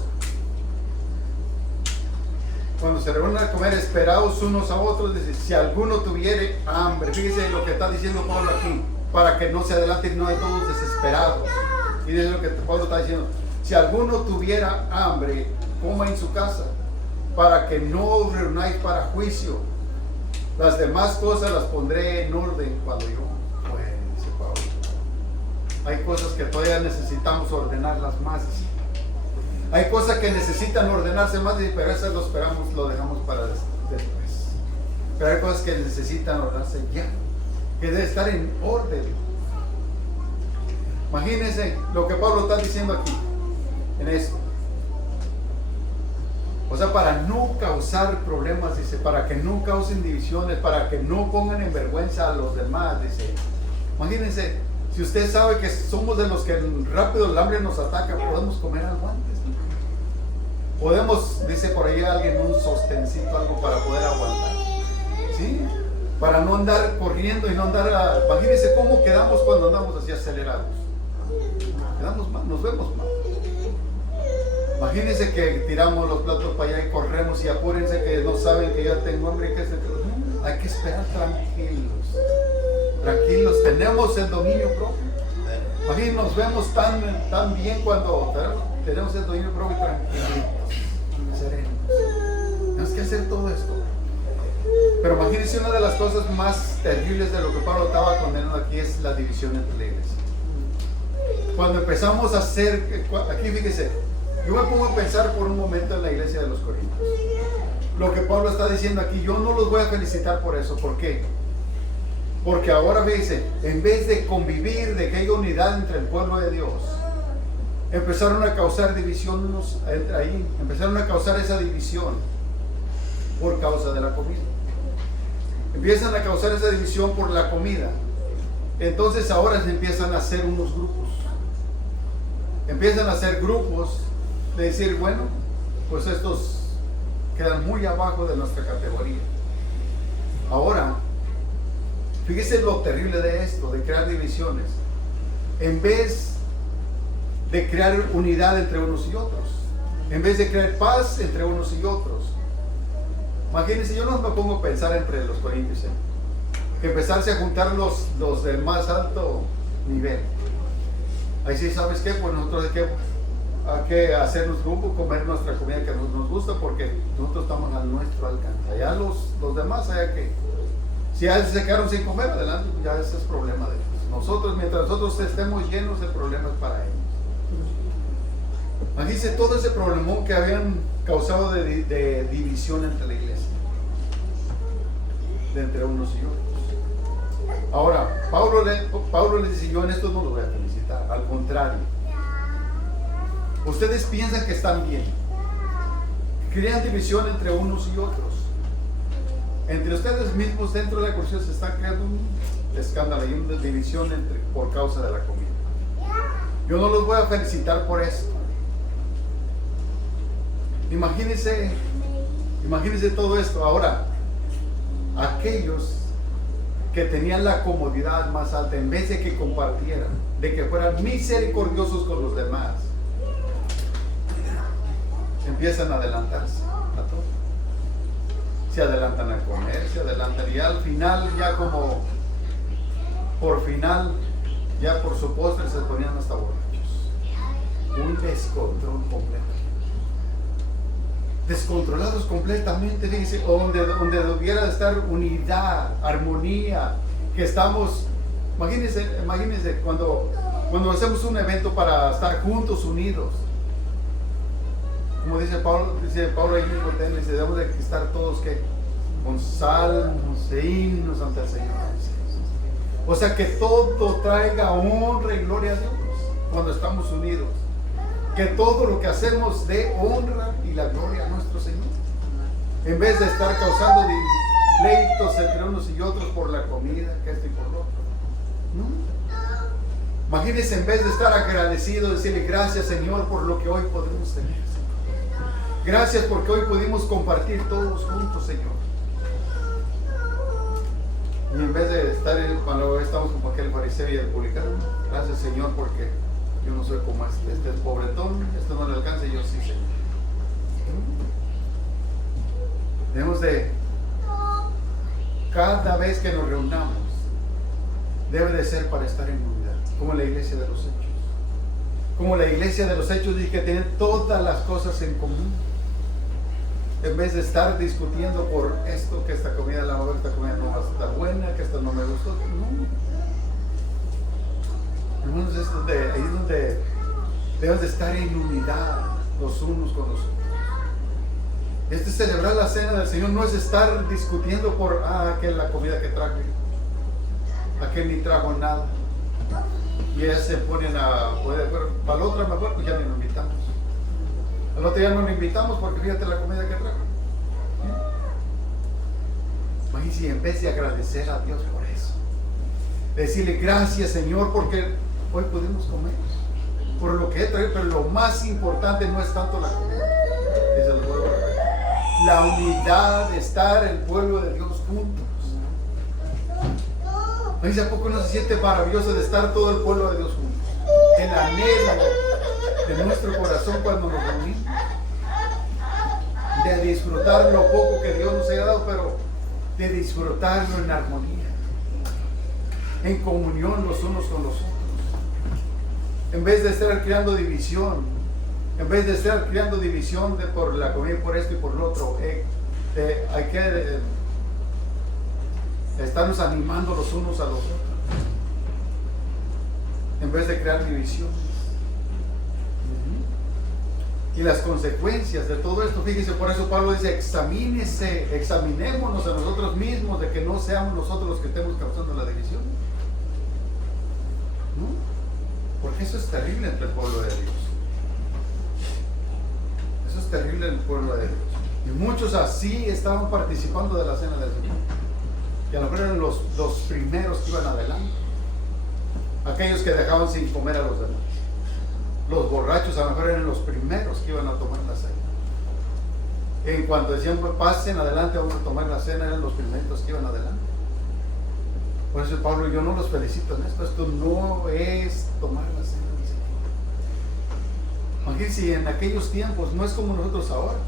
Cuando se reúnen a comer, esperaos unos a otros. Dice, si alguno tuviere hambre, fíjese lo que está diciendo Pablo aquí, para que no se adelanten y no de todos desesperados. Y dice lo que Pablo está diciendo, si alguno tuviera hambre, coma en su casa, para que no os reunáis para juicio. Las demás cosas las pondré en orden cuando yo fuere, dice Pablo. Hay cosas que todavía necesitamos ordenarlas más. Hay cosas que necesitan ordenarse más, pero esas lo dejamos para después. Pero hay cosas que necesitan ordenarse ya, que debe estar en orden. Imagínense lo que Pablo está diciendo aquí, en esto. O sea, para no causar problemas, dice, para que no causen divisiones, para que no pongan en vergüenza a los demás, dice. Imagínense, si usted sabe que somos de los que rápido el hambre nos ataca, podemos comer algo antes, ¿no? Podemos, dice por ahí alguien, un sostencito, algo para poder aguantar, ¿sí? Para no andar corriendo y no andar imagínense cómo quedamos cuando andamos así acelerados. Quedamos mal, nos vemos mal. Imagínense que tiramos los platos para allá y corremos y apúrense que no saben que yo tengo hambre y que hay que esperar tranquilos, tenemos el dominio propio. Imagínense, nos vemos tan bien cuando tenemos el dominio propio, tranquilitos, serenos. Tenemos que hacer todo esto. Pero imagínense, una de las cosas más terribles de lo que Pablo estaba condenando aquí es la división entre la iglesia. Cuando empezamos a hacer, aquí fíjese, yo me pongo a pensar por un momento en la iglesia de los Corintios. Lo que Pablo está diciendo aquí, yo no los voy a felicitar por eso. ¿Por qué? Porque ahora fíjese, en vez de convivir, de que haya unidad entre el pueblo de Dios, empezaron a causar división ahí, empezaron a causar esa división por causa de la comida. Empiezan a causar esa división por la comida. Entonces ahora se empiezan a hacer unos grupos. Empiezan a hacer grupos de decir, bueno, pues estos quedan muy abajo de nuestra categoría. Ahora, fíjese lo terrible de esto, de crear divisiones. En vez de crear unidad entre unos y otros, en vez de crear paz entre unos y otros. Imagínense, yo no me pongo a pensar entre los corintios, que empezarse a juntar los del más alto nivel. Ahí sí, ¿sabes qué? Pues nosotros hay que hacernos grupo, comer nuestra comida que nos gusta, porque nosotros estamos a nuestro alcance. Allá los demás, allá que si ya se quedaron sin comer, adelante, ya ese es problema de ellos. Nosotros, mientras nosotros estemos llenos, el problema es para ellos. Imagínense todo ese problemón que habían causado de división entre la iglesia, de entre unos y otros. Ahora, Pablo le dice, yo en esto no los voy a felicitar, al contrario. Ustedes piensan que están bien, crean división entre unos y otros. Entre ustedes mismos dentro de la comunidad se está creando un escándalo y una división por causa de la comida. Yo no los voy a felicitar por esto. Imagínense todo esto. Ahora, aquellos que tenían la comodidad más alta, en vez de que compartieran, de que fueran misericordiosos con los demás, empiezan a adelantarse a todo. Se adelantan a comer, se adelantan y al final, ya como por final, ya por su postre se ponían hasta borrachos. un descontrol completo. Descontrolados completamente, fíjense, donde debiera estar unidad, armonía, que estamos, imagínense cuando hacemos un evento para estar juntos, unidos. Como dice Pablo ahí mismo, debemos de estar todos con salmos e himnos ante el Señor. O sea, que todo traiga honra y gloria a Dios cuando estamos unidos. Que todo lo que hacemos dé honra y la gloria a nuestro Señor. En vez de estar causando pleitos entre unos y otros por la comida, que esto y por lo otro. ¿No? Imagínense, en vez de estar agradecido, decirle gracias, Señor, por lo que hoy podemos tener, Señor. Gracias porque hoy pudimos compartir todos juntos, Señor. Y en vez de estar cuando estamos como aquel fariseo y el publicano, gracias, Señor, porque yo no soy como este es pobretón, esto no le alcanza y yo sí, Señor. Debemos de, cada vez que nos reunamos, debe de ser para estar en unidad, como la iglesia de los hechos. Como la iglesia de los hechos dice que tienen todas las cosas en común. En vez de estar discutiendo por esto, que esta comida no va a estar buena, que esta no me gustó. No. Hermanos, ahí es donde debemos de estar en unidad los unos con los otros. Celebrar la cena del Señor no es estar discutiendo por aquel la comida que traje, aquel ni trajo nada. Y ellas se ponen para la otra mejor, pues ya ni nos invitamos. Al otro día no nos invitamos porque fíjate la comida que trajo. Imagínense, en vez de agradecer a Dios por eso, decirle gracias, Señor, porque hoy pudimos comer por lo que he traído, pero lo más importante no es tanto la comida, es el pueblo. La unidad de estar el pueblo de Dios juntos. ¿A poco no se siente maravilloso de estar todo el pueblo de Dios juntos? El anhelo de nuestro corazón cuando nos reunimos, de disfrutar lo poco que Dios nos haya dado, pero de disfrutarlo en armonía, en comunión los unos con los otros. En vez de estar creando división, por la comida, por esto y por lo otro, hay que estarnos animando los unos a los otros, en vez de crear divisiones. Y las consecuencias de todo esto, fíjense, por eso Pablo dice, examinémonos a nosotros mismos, de que no seamos nosotros los que estemos causando la división. ¿No? Porque eso es terrible entre el pueblo de Dios. Eso es terrible en el pueblo de Dios. Y muchos así estaban participando de la cena del Señor. Y a lo mejor eran los primeros que iban adelante. Aquellos que dejaban sin comer a los demás. Los borrachos a lo mejor eran los primeros que iban a tomar la cena. En cuanto decían, pues, pasen adelante, vamos a tomar la cena, eran los primeros que iban adelante. Por eso Pablo, yo no los felicito en esto. Esto no es tomar la cena del Señor. Imagínense, en aquellos tiempos no es como nosotros ahora.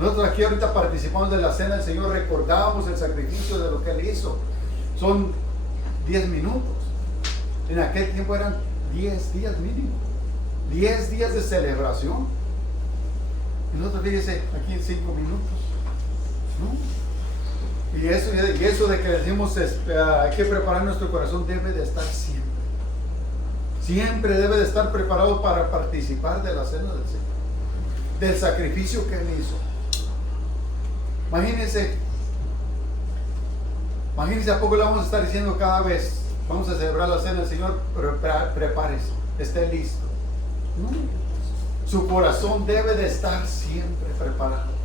Nosotros aquí ahorita participamos de la cena del Señor, recordamos el sacrificio de lo que Él hizo. Son 10 minutos. En aquel tiempo eran 10 días mínimo. 10 días de celebración. Y nosotros, fíjense, aquí en 5 minutos. ¿No? Y eso de que decimos hay que preparar nuestro corazón debe de estar siempre. Siempre debe de estar preparado para participar de la cena del Señor. Del sacrificio que Él hizo. Imagínense a poco le vamos a estar diciendo cada vez, vamos a celebrar la cena del Señor, prepárese, esté listo. No. Su corazón debe de estar siempre preparado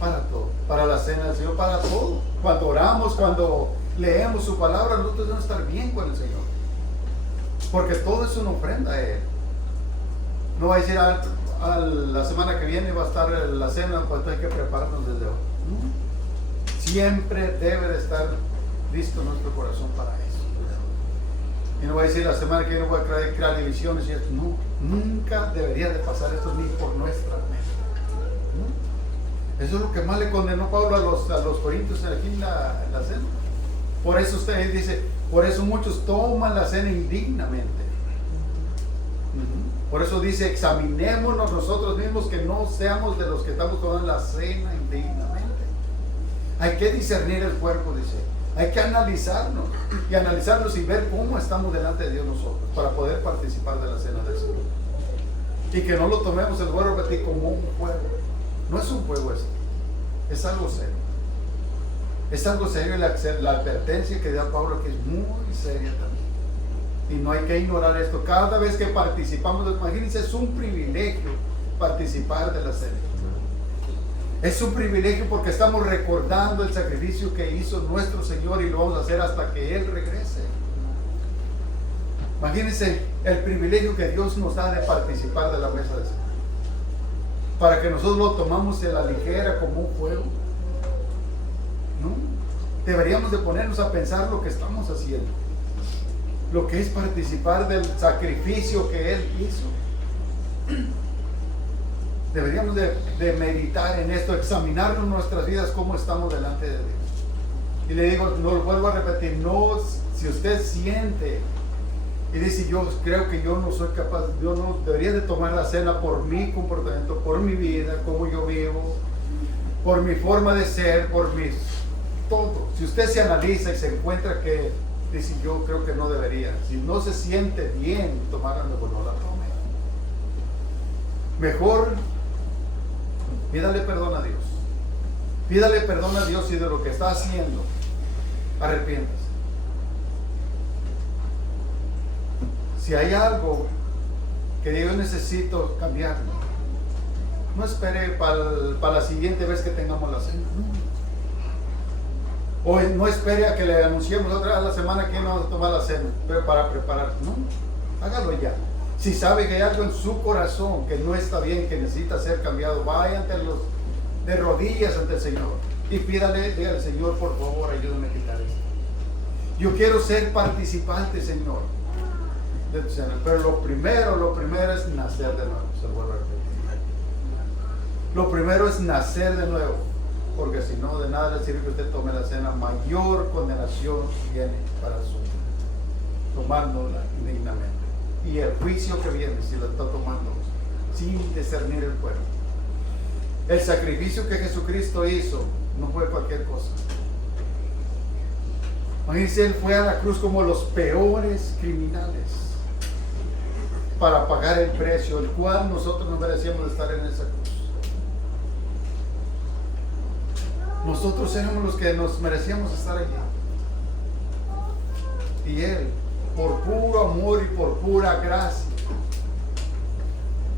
para todo, para la cena del Señor, para todo. Cuando oramos, cuando leemos su palabra, nosotros debemos estar bien con el Señor, porque todo es una ofrenda a Él. No va a decir la semana que viene va a estar la cena, pues hay que prepararnos desde hoy. ¿No? Siempre debe de estar listo nuestro corazón para eso. Y no va a decir la semana que viene voy a crear divisiones y esto. No, nunca debería de pasar esto ni por nuestra mente. ¿No? Eso es lo que más le condenó Pablo a los corintios aquí en la cena. Por eso usted dice, por eso muchos toman la cena indignamente. Por eso dice, examinémonos nosotros mismos, que no seamos de los que estamos tomando la cena indignamente. Hay que discernir el cuerpo, dice. Hay que analizarnos y ver cómo estamos delante de Dios nosotros para poder participar de la cena del Señor. Y que no lo tomemos, el vuelvo a repetir, como un juego. No es un juego esto, es algo serio. Es algo serio, y la advertencia que da Pablo que es muy seria también. Y no hay que ignorar esto. Cada vez que participamos, imagínense, es un privilegio participar de la cena. Es un privilegio porque estamos recordando el sacrificio que hizo nuestro Señor, y lo vamos a hacer hasta que Él regrese. Imagínense el privilegio que Dios nos da de participar de la mesa de Señor, para que nosotros lo tomamos de la ligera como un juego. ¿No? Deberíamos de ponernos a pensar lo que estamos haciendo, lo que es participar del sacrificio que Él hizo. Deberíamos de meditar en esto, examinarnos nuestras vidas, cómo estamos delante de Dios. Y le digo, no lo vuelvo a repetir, no, si usted siente y dice, yo creo que yo no soy capaz, yo no debería de tomar la cena por mi comportamiento, por mi vida, cómo yo vivo, por mi forma de ser, por mis todo. Si usted se analiza y se encuentra que dice, yo creo que no debería, si no se siente bien tomarla, pues no la tome. Mejor pídale perdón a Dios. Pídale perdón a Dios, y de lo que está haciendo, arrepiéntase. Si hay algo que yo necesito cambiarlo, no espere para la siguiente vez que tengamos la cena. No. O no espere a que le anunciemos otra vez la semana que no vamos a tomar la cena, pero para preparar. No, hágalo ya. Si sabe que hay algo en su corazón que no está bien, que necesita ser cambiado, vaya de rodillas ante el Señor y pídale al Señor, por favor, ayúdame a quitar esto. Yo quiero ser participante, Señor, de tu cena. Pero lo primero es nacer de nuevo. Se lo vuelvo a repetir. Lo primero es nacer de nuevo, porque si no, de nada le sirve que usted tome la cena. Mayor condenación viene para su vida, tomándola indignamente. Y el juicio que viene si lo está tomando sin discernir el cuerpo. El sacrificio que Jesucristo hizo no fue cualquier cosa. Imagínense, Él fue a la cruz como los peores criminales para pagar el precio, el cual nosotros no merecíamos estar en esa cruz. Nosotros éramos los que nos merecíamos estar allí. Y Él, por puro amor y por pura gracia,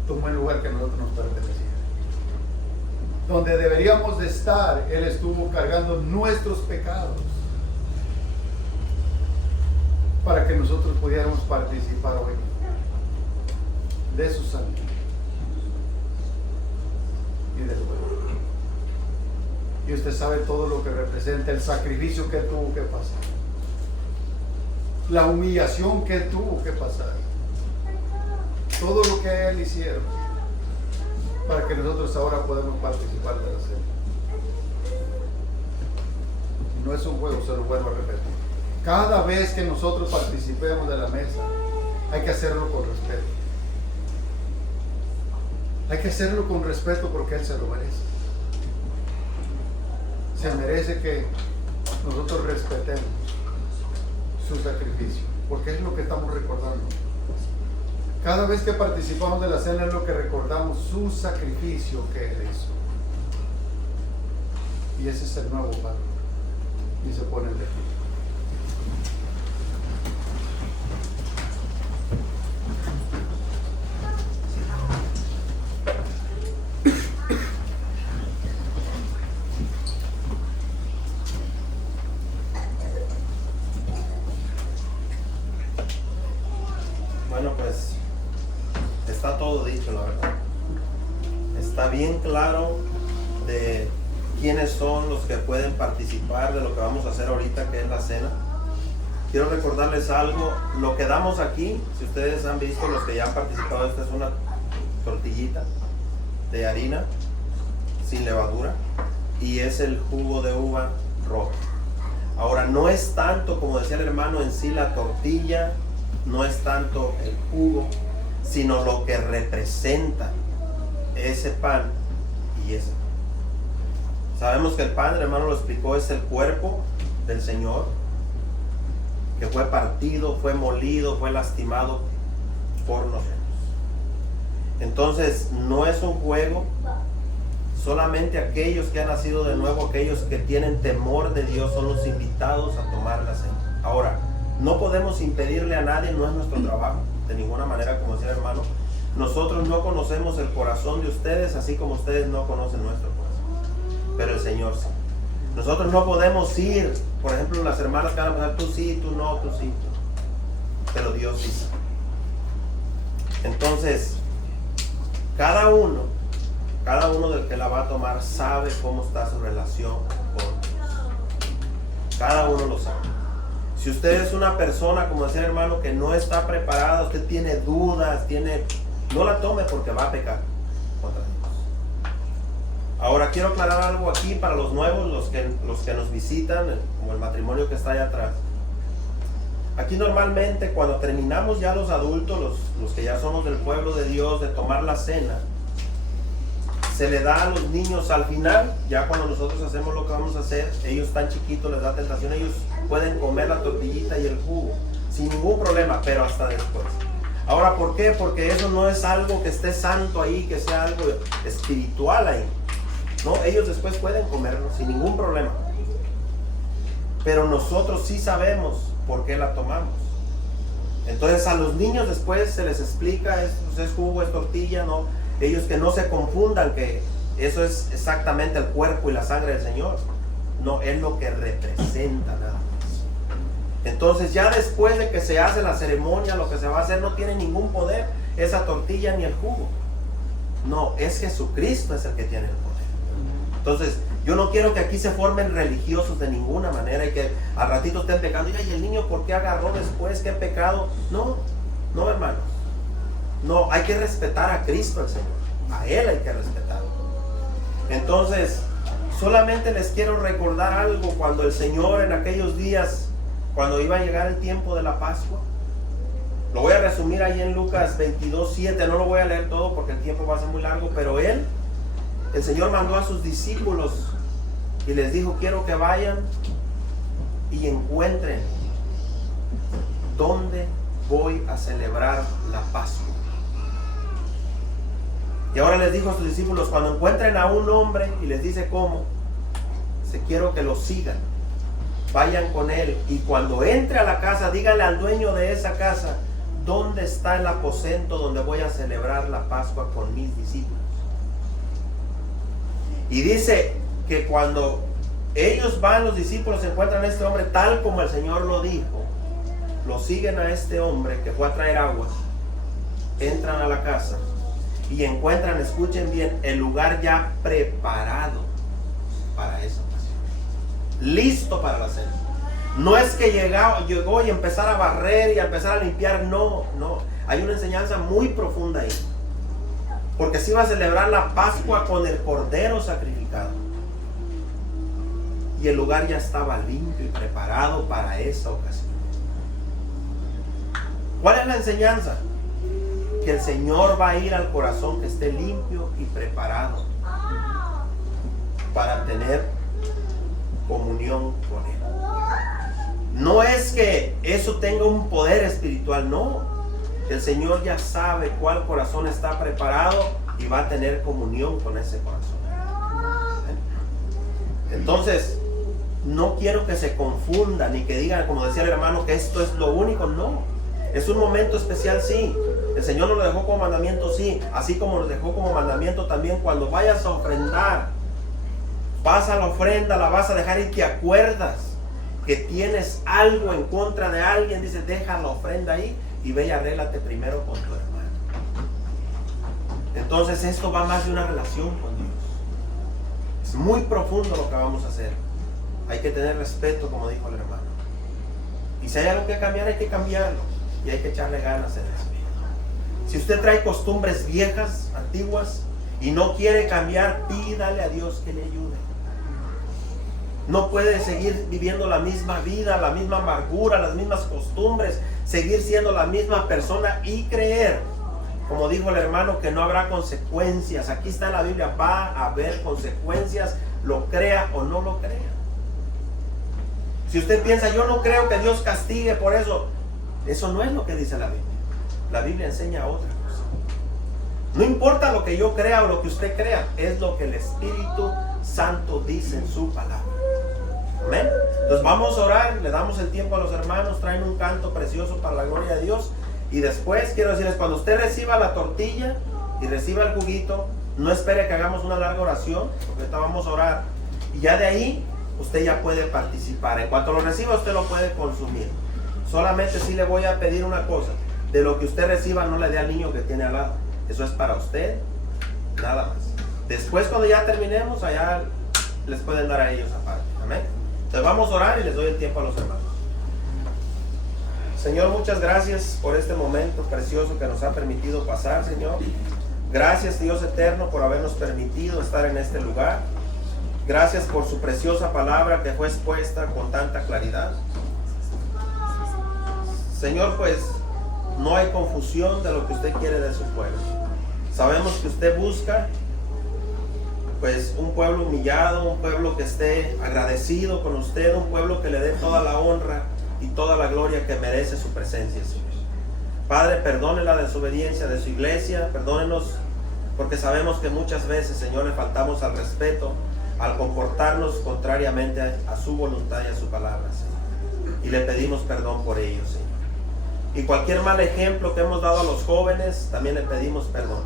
tomó el lugar que a nosotros nos pertenecía. Donde deberíamos de estar, Él estuvo cargando nuestros pecados para que nosotros pudiéramos participar hoy de su sangre y del huevo. Y usted sabe todo lo que representa el sacrificio que Él tuvo que pasar, la humillación que Él tuvo que pasar, todo lo que Él hicieron, para que nosotros ahora podamos participar de la cena. No es un juego, se lo vuelvo a repetir. Cada vez que nosotros participemos de la mesa, hay que hacerlo con respeto. Hay que hacerlo con respeto porque Él se lo merece. Se merece que nosotros respetemos su sacrificio, porque es lo que estamos recordando. Cada vez que participamos de la cena es lo que recordamos, su sacrificio que Él hizo. Y ese es el nuevo pan. Y se pone de pie. Bueno, pues está todo dicho, la verdad. Está bien claro de quiénes son los que pueden participar de lo que vamos a hacer ahorita, que es la cena. Quiero recordarles algo, lo que damos aquí, si ustedes han visto, los que ya han participado, esta es una tortillita de harina sin levadura y es el jugo de uva rojo. Ahora, no es tanto, como decía el hermano, en sí la tortilla, no es tanto el jugo, sino lo que representa ese pan y ese pan. Sabemos que el pan, el hermano lo explicó, es el cuerpo del Señor, que fue partido, fue molido, fue lastimado por nosotros. Entonces no es un juego. Solamente aquellos que han nacido de nuevo, aquellos que tienen temor de Dios, son los invitados a tomar la cena. Ahora, no podemos impedirle a nadie, no es nuestro trabajo, de ninguna manera, como decía el hermano. Nosotros no conocemos el corazón de ustedes, así como ustedes no conocen nuestro corazón. Pero el Señor sí. Nosotros no podemos ir, por ejemplo, las hermanas que van a pasar, tú sí, tú no, tú sí, tú. Pero Dios sí sabe. Entonces, cada uno del que la va a tomar sabe cómo está su relación con Dios. Cada uno lo sabe. Si usted es una persona, como decía el hermano, que no está preparada, usted tiene dudas, no la tome porque va a pecar contra Dios. Ahora quiero aclarar algo aquí para los nuevos, los que nos visitan, como el matrimonio que está allá atrás. Aquí normalmente cuando terminamos ya los adultos, los que ya somos del pueblo de Dios, de tomar la cena, se le da a los niños al final. Ya cuando nosotros hacemos lo que vamos a hacer, ellos tan chiquitos, les da tentación, ellos pueden comer la tortillita y el jugo sin ningún problema, pero hasta después. Ahora, ¿por qué? Porque eso no es algo que esté santo ahí, que sea algo espiritual ahí. No, ellos después pueden comerlo sin ningún problema, pero nosotros sí sabemos por qué la tomamos. Entonces a los niños después se les explica, es jugo, es tortilla, no. Ellos que no se confundan que eso es exactamente el cuerpo y la sangre del Señor. No, es lo que representa nada más. Entonces ya después de que se hace la ceremonia, lo que se va a hacer no tiene ningún poder esa tortilla ni el jugo. No, es Jesucristo es el que tiene el poder. Entonces yo no quiero que aquí se formen religiosos de ninguna manera y que al ratito estén pecando. Y el niño, ¿por qué agarró después? ¿Qué pecado? No, no, hermanos. No, hay que respetar a Cristo el Señor. A Él hay que respetarlo. Entonces, solamente les quiero recordar algo. Cuando el Señor en aquellos días, cuando iba a llegar el tiempo de la Pascua, lo voy a resumir ahí en Lucas 22:7. No lo voy a leer todo porque el tiempo va a ser muy largo, pero el Señor mandó a sus discípulos y les dijo: quiero que vayan y encuentren dónde voy a celebrar la Pascua. Y ahora les dijo a sus discípulos: cuando encuentren a un hombre, y les dice cómo, quiero que lo sigan, vayan con él, y cuando entre a la casa, díganle al dueño de esa casa dónde está el aposento donde voy a celebrar la Pascua con mis discípulos. Y dice que cuando ellos van, los discípulos encuentran a este hombre tal como el Señor lo dijo, lo siguen a este hombre que fue a traer aguas, entran a la casa y encuentran, escuchen bien, el lugar ya preparado para esa ocasión, listo para la cena. No es que llegó y empezar a barrer y a empezar a limpiar, no, hay una enseñanza muy profunda ahí, porque se iba a celebrar la Pascua con el cordero sacrificado y el lugar ya estaba limpio y preparado para esa ocasión. ¿Cuál es la enseñanza? Que el Señor va a ir al corazón que esté limpio y preparado para tener comunión con Él. No es que eso tenga un poder espiritual, no. El Señor ya sabe cuál corazón está preparado y va a tener comunión con ese corazón. Entonces, no quiero que se confundan ni que digan, como decía el hermano, que esto es lo único. No, es un momento especial, sí. El Señor nos lo dejó como mandamiento, sí. Así como nos dejó como mandamiento también, cuando vayas a ofrendar, vas a la ofrenda, la vas a dejar y te acuerdas que tienes algo en contra de alguien, dice, deja la ofrenda ahí y ve y arréglate primero con tu hermano. Entonces esto va más de una relación con Dios. Es muy profundo lo que vamos a hacer. Hay que tener respeto, como dijo el hermano. Y si hay algo que cambiar, hay que cambiarlo. Y hay que echarle ganas en eso. Si usted trae costumbres viejas, antiguas, y no quiere cambiar, pídale a Dios que le ayude. No puede seguir viviendo la misma vida, la misma amargura, las mismas costumbres, seguir siendo la misma persona y creer como dijo el hermano, que no habrá consecuencias. Aquí está en la Biblia, va a haber consecuencias, lo crea o no lo crea. Si usted piensa, yo no creo que Dios castigue por eso, eso no es lo que dice la Biblia. La Biblia enseña otra cosa. No importa lo que yo crea o lo que usted crea, es lo que el Espíritu Santo dice en su palabra. Amén. Entonces vamos a orar, le damos el tiempo a los hermanos, traen un canto precioso para la gloria de Dios. Y después quiero decirles, cuando usted reciba la tortilla y reciba el juguito, no espere que hagamos una larga oración, porque ahorita vamos a orar. Y ya de ahí, usted ya puede participar. En cuanto lo reciba, usted lo puede consumir. Solamente sí le voy a pedir una cosa: de lo que usted reciba, no le dé al niño que tiene al lado. Eso es para usted, nada más. Después, cuando ya terminemos, allá les pueden dar a ellos aparte. Amén. Entonces vamos a orar y les doy el tiempo a los hermanos. Señor, muchas gracias por este momento precioso que nos ha permitido pasar, Señor. Gracias, Dios eterno, por habernos permitido estar en este lugar. Gracias por su preciosa palabra que fue expuesta con tanta claridad. Señor, pues no hay confusión de lo que usted quiere de su pueblo. Sabemos que usted busca pues un pueblo humillado, un pueblo que esté agradecido con usted, un pueblo que le dé toda la honra y toda la gloria que merece su presencia, Señor. Padre, perdone la desobediencia de su iglesia, perdónenos porque sabemos que muchas veces, Señor, le faltamos al respeto al comportarnos contrariamente a su voluntad y a su palabra, Señor. Y le pedimos perdón por ello, Señor. Y cualquier mal ejemplo que hemos dado a los jóvenes, también le pedimos perdón.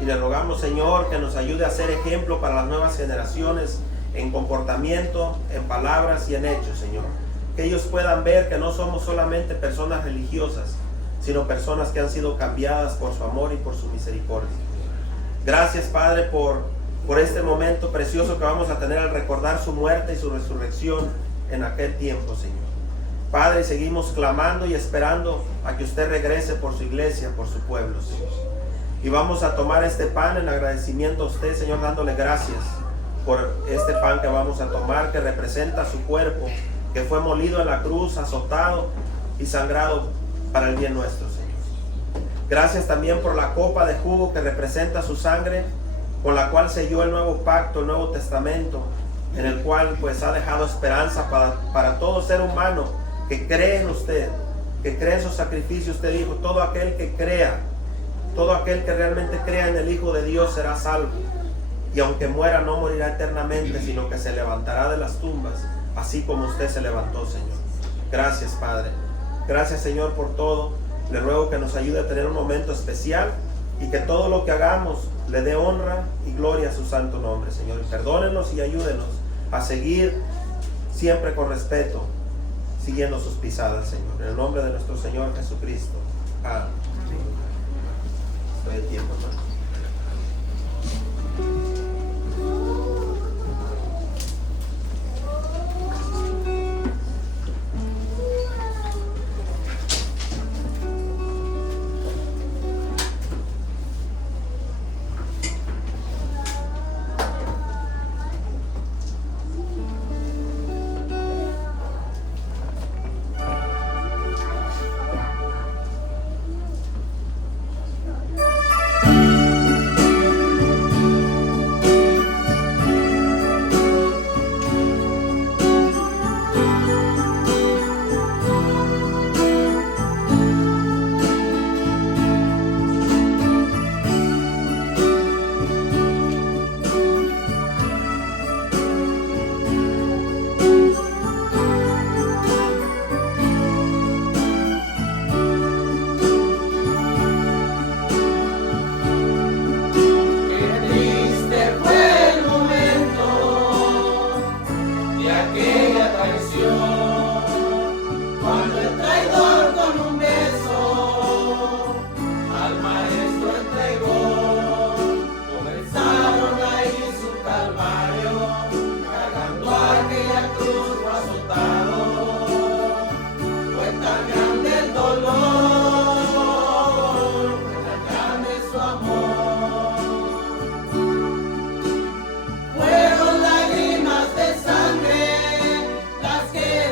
Y le rogamos, Señor, que nos ayude a ser ejemplo para las nuevas generaciones en comportamiento, en palabras y en hechos, Señor. Que ellos puedan ver que no somos solamente personas religiosas, sino personas que han sido cambiadas por su amor y por su misericordia. Gracias, Padre, por este momento precioso que vamos a tener al recordar su muerte y su resurrección en aquel tiempo, Señor. Padre, seguimos clamando y esperando a que usted regrese por su iglesia, por su pueblo, Señor. Y vamos a tomar este pan en agradecimiento a usted, Señor, dándole gracias por este pan que vamos a tomar, que representa su cuerpo, que fue molido en la cruz, azotado y sangrado para el bien nuestro, Señor. Gracias también por la copa de jugo que representa su sangre, con la cual selló el nuevo pacto, el Nuevo Testamento, en el cual pues ha dejado esperanza para todo ser humano que cree en usted, que cree en su sacrificio. Usted dijo, todo aquel que crea, todo aquel que realmente crea en el Hijo de Dios será salvo. Y aunque muera, no morirá eternamente, sino que se levantará de las tumbas, así como usted se levantó, Señor. Gracias, Padre. Gracias, Señor, por todo. Le ruego que nos ayude a tener un momento especial y que todo lo que hagamos le dé honra y gloria a su santo nombre, Señor. Y perdónenos y ayúdenos a seguir siempre con respeto, siguiendo sus pisadas, Señor. En el nombre de nuestro Señor Jesucristo. Amén. Estoy el tiempo, hermano. Fueron lágrimas de sangre las que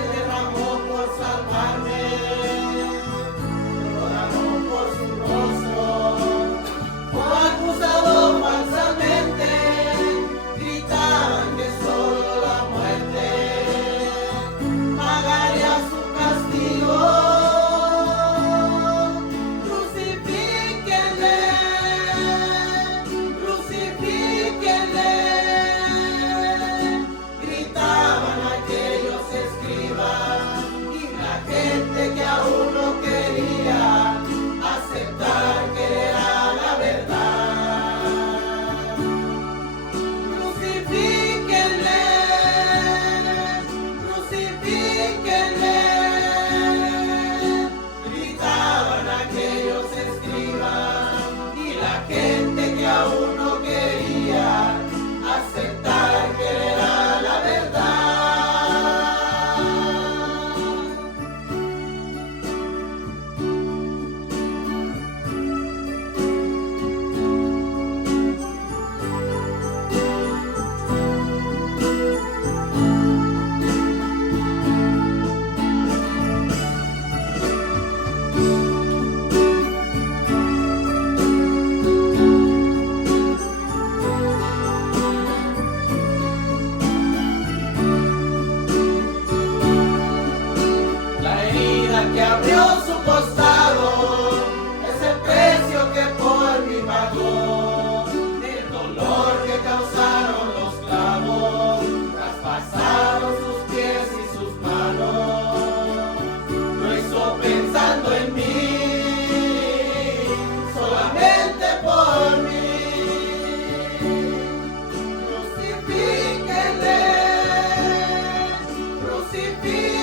vida.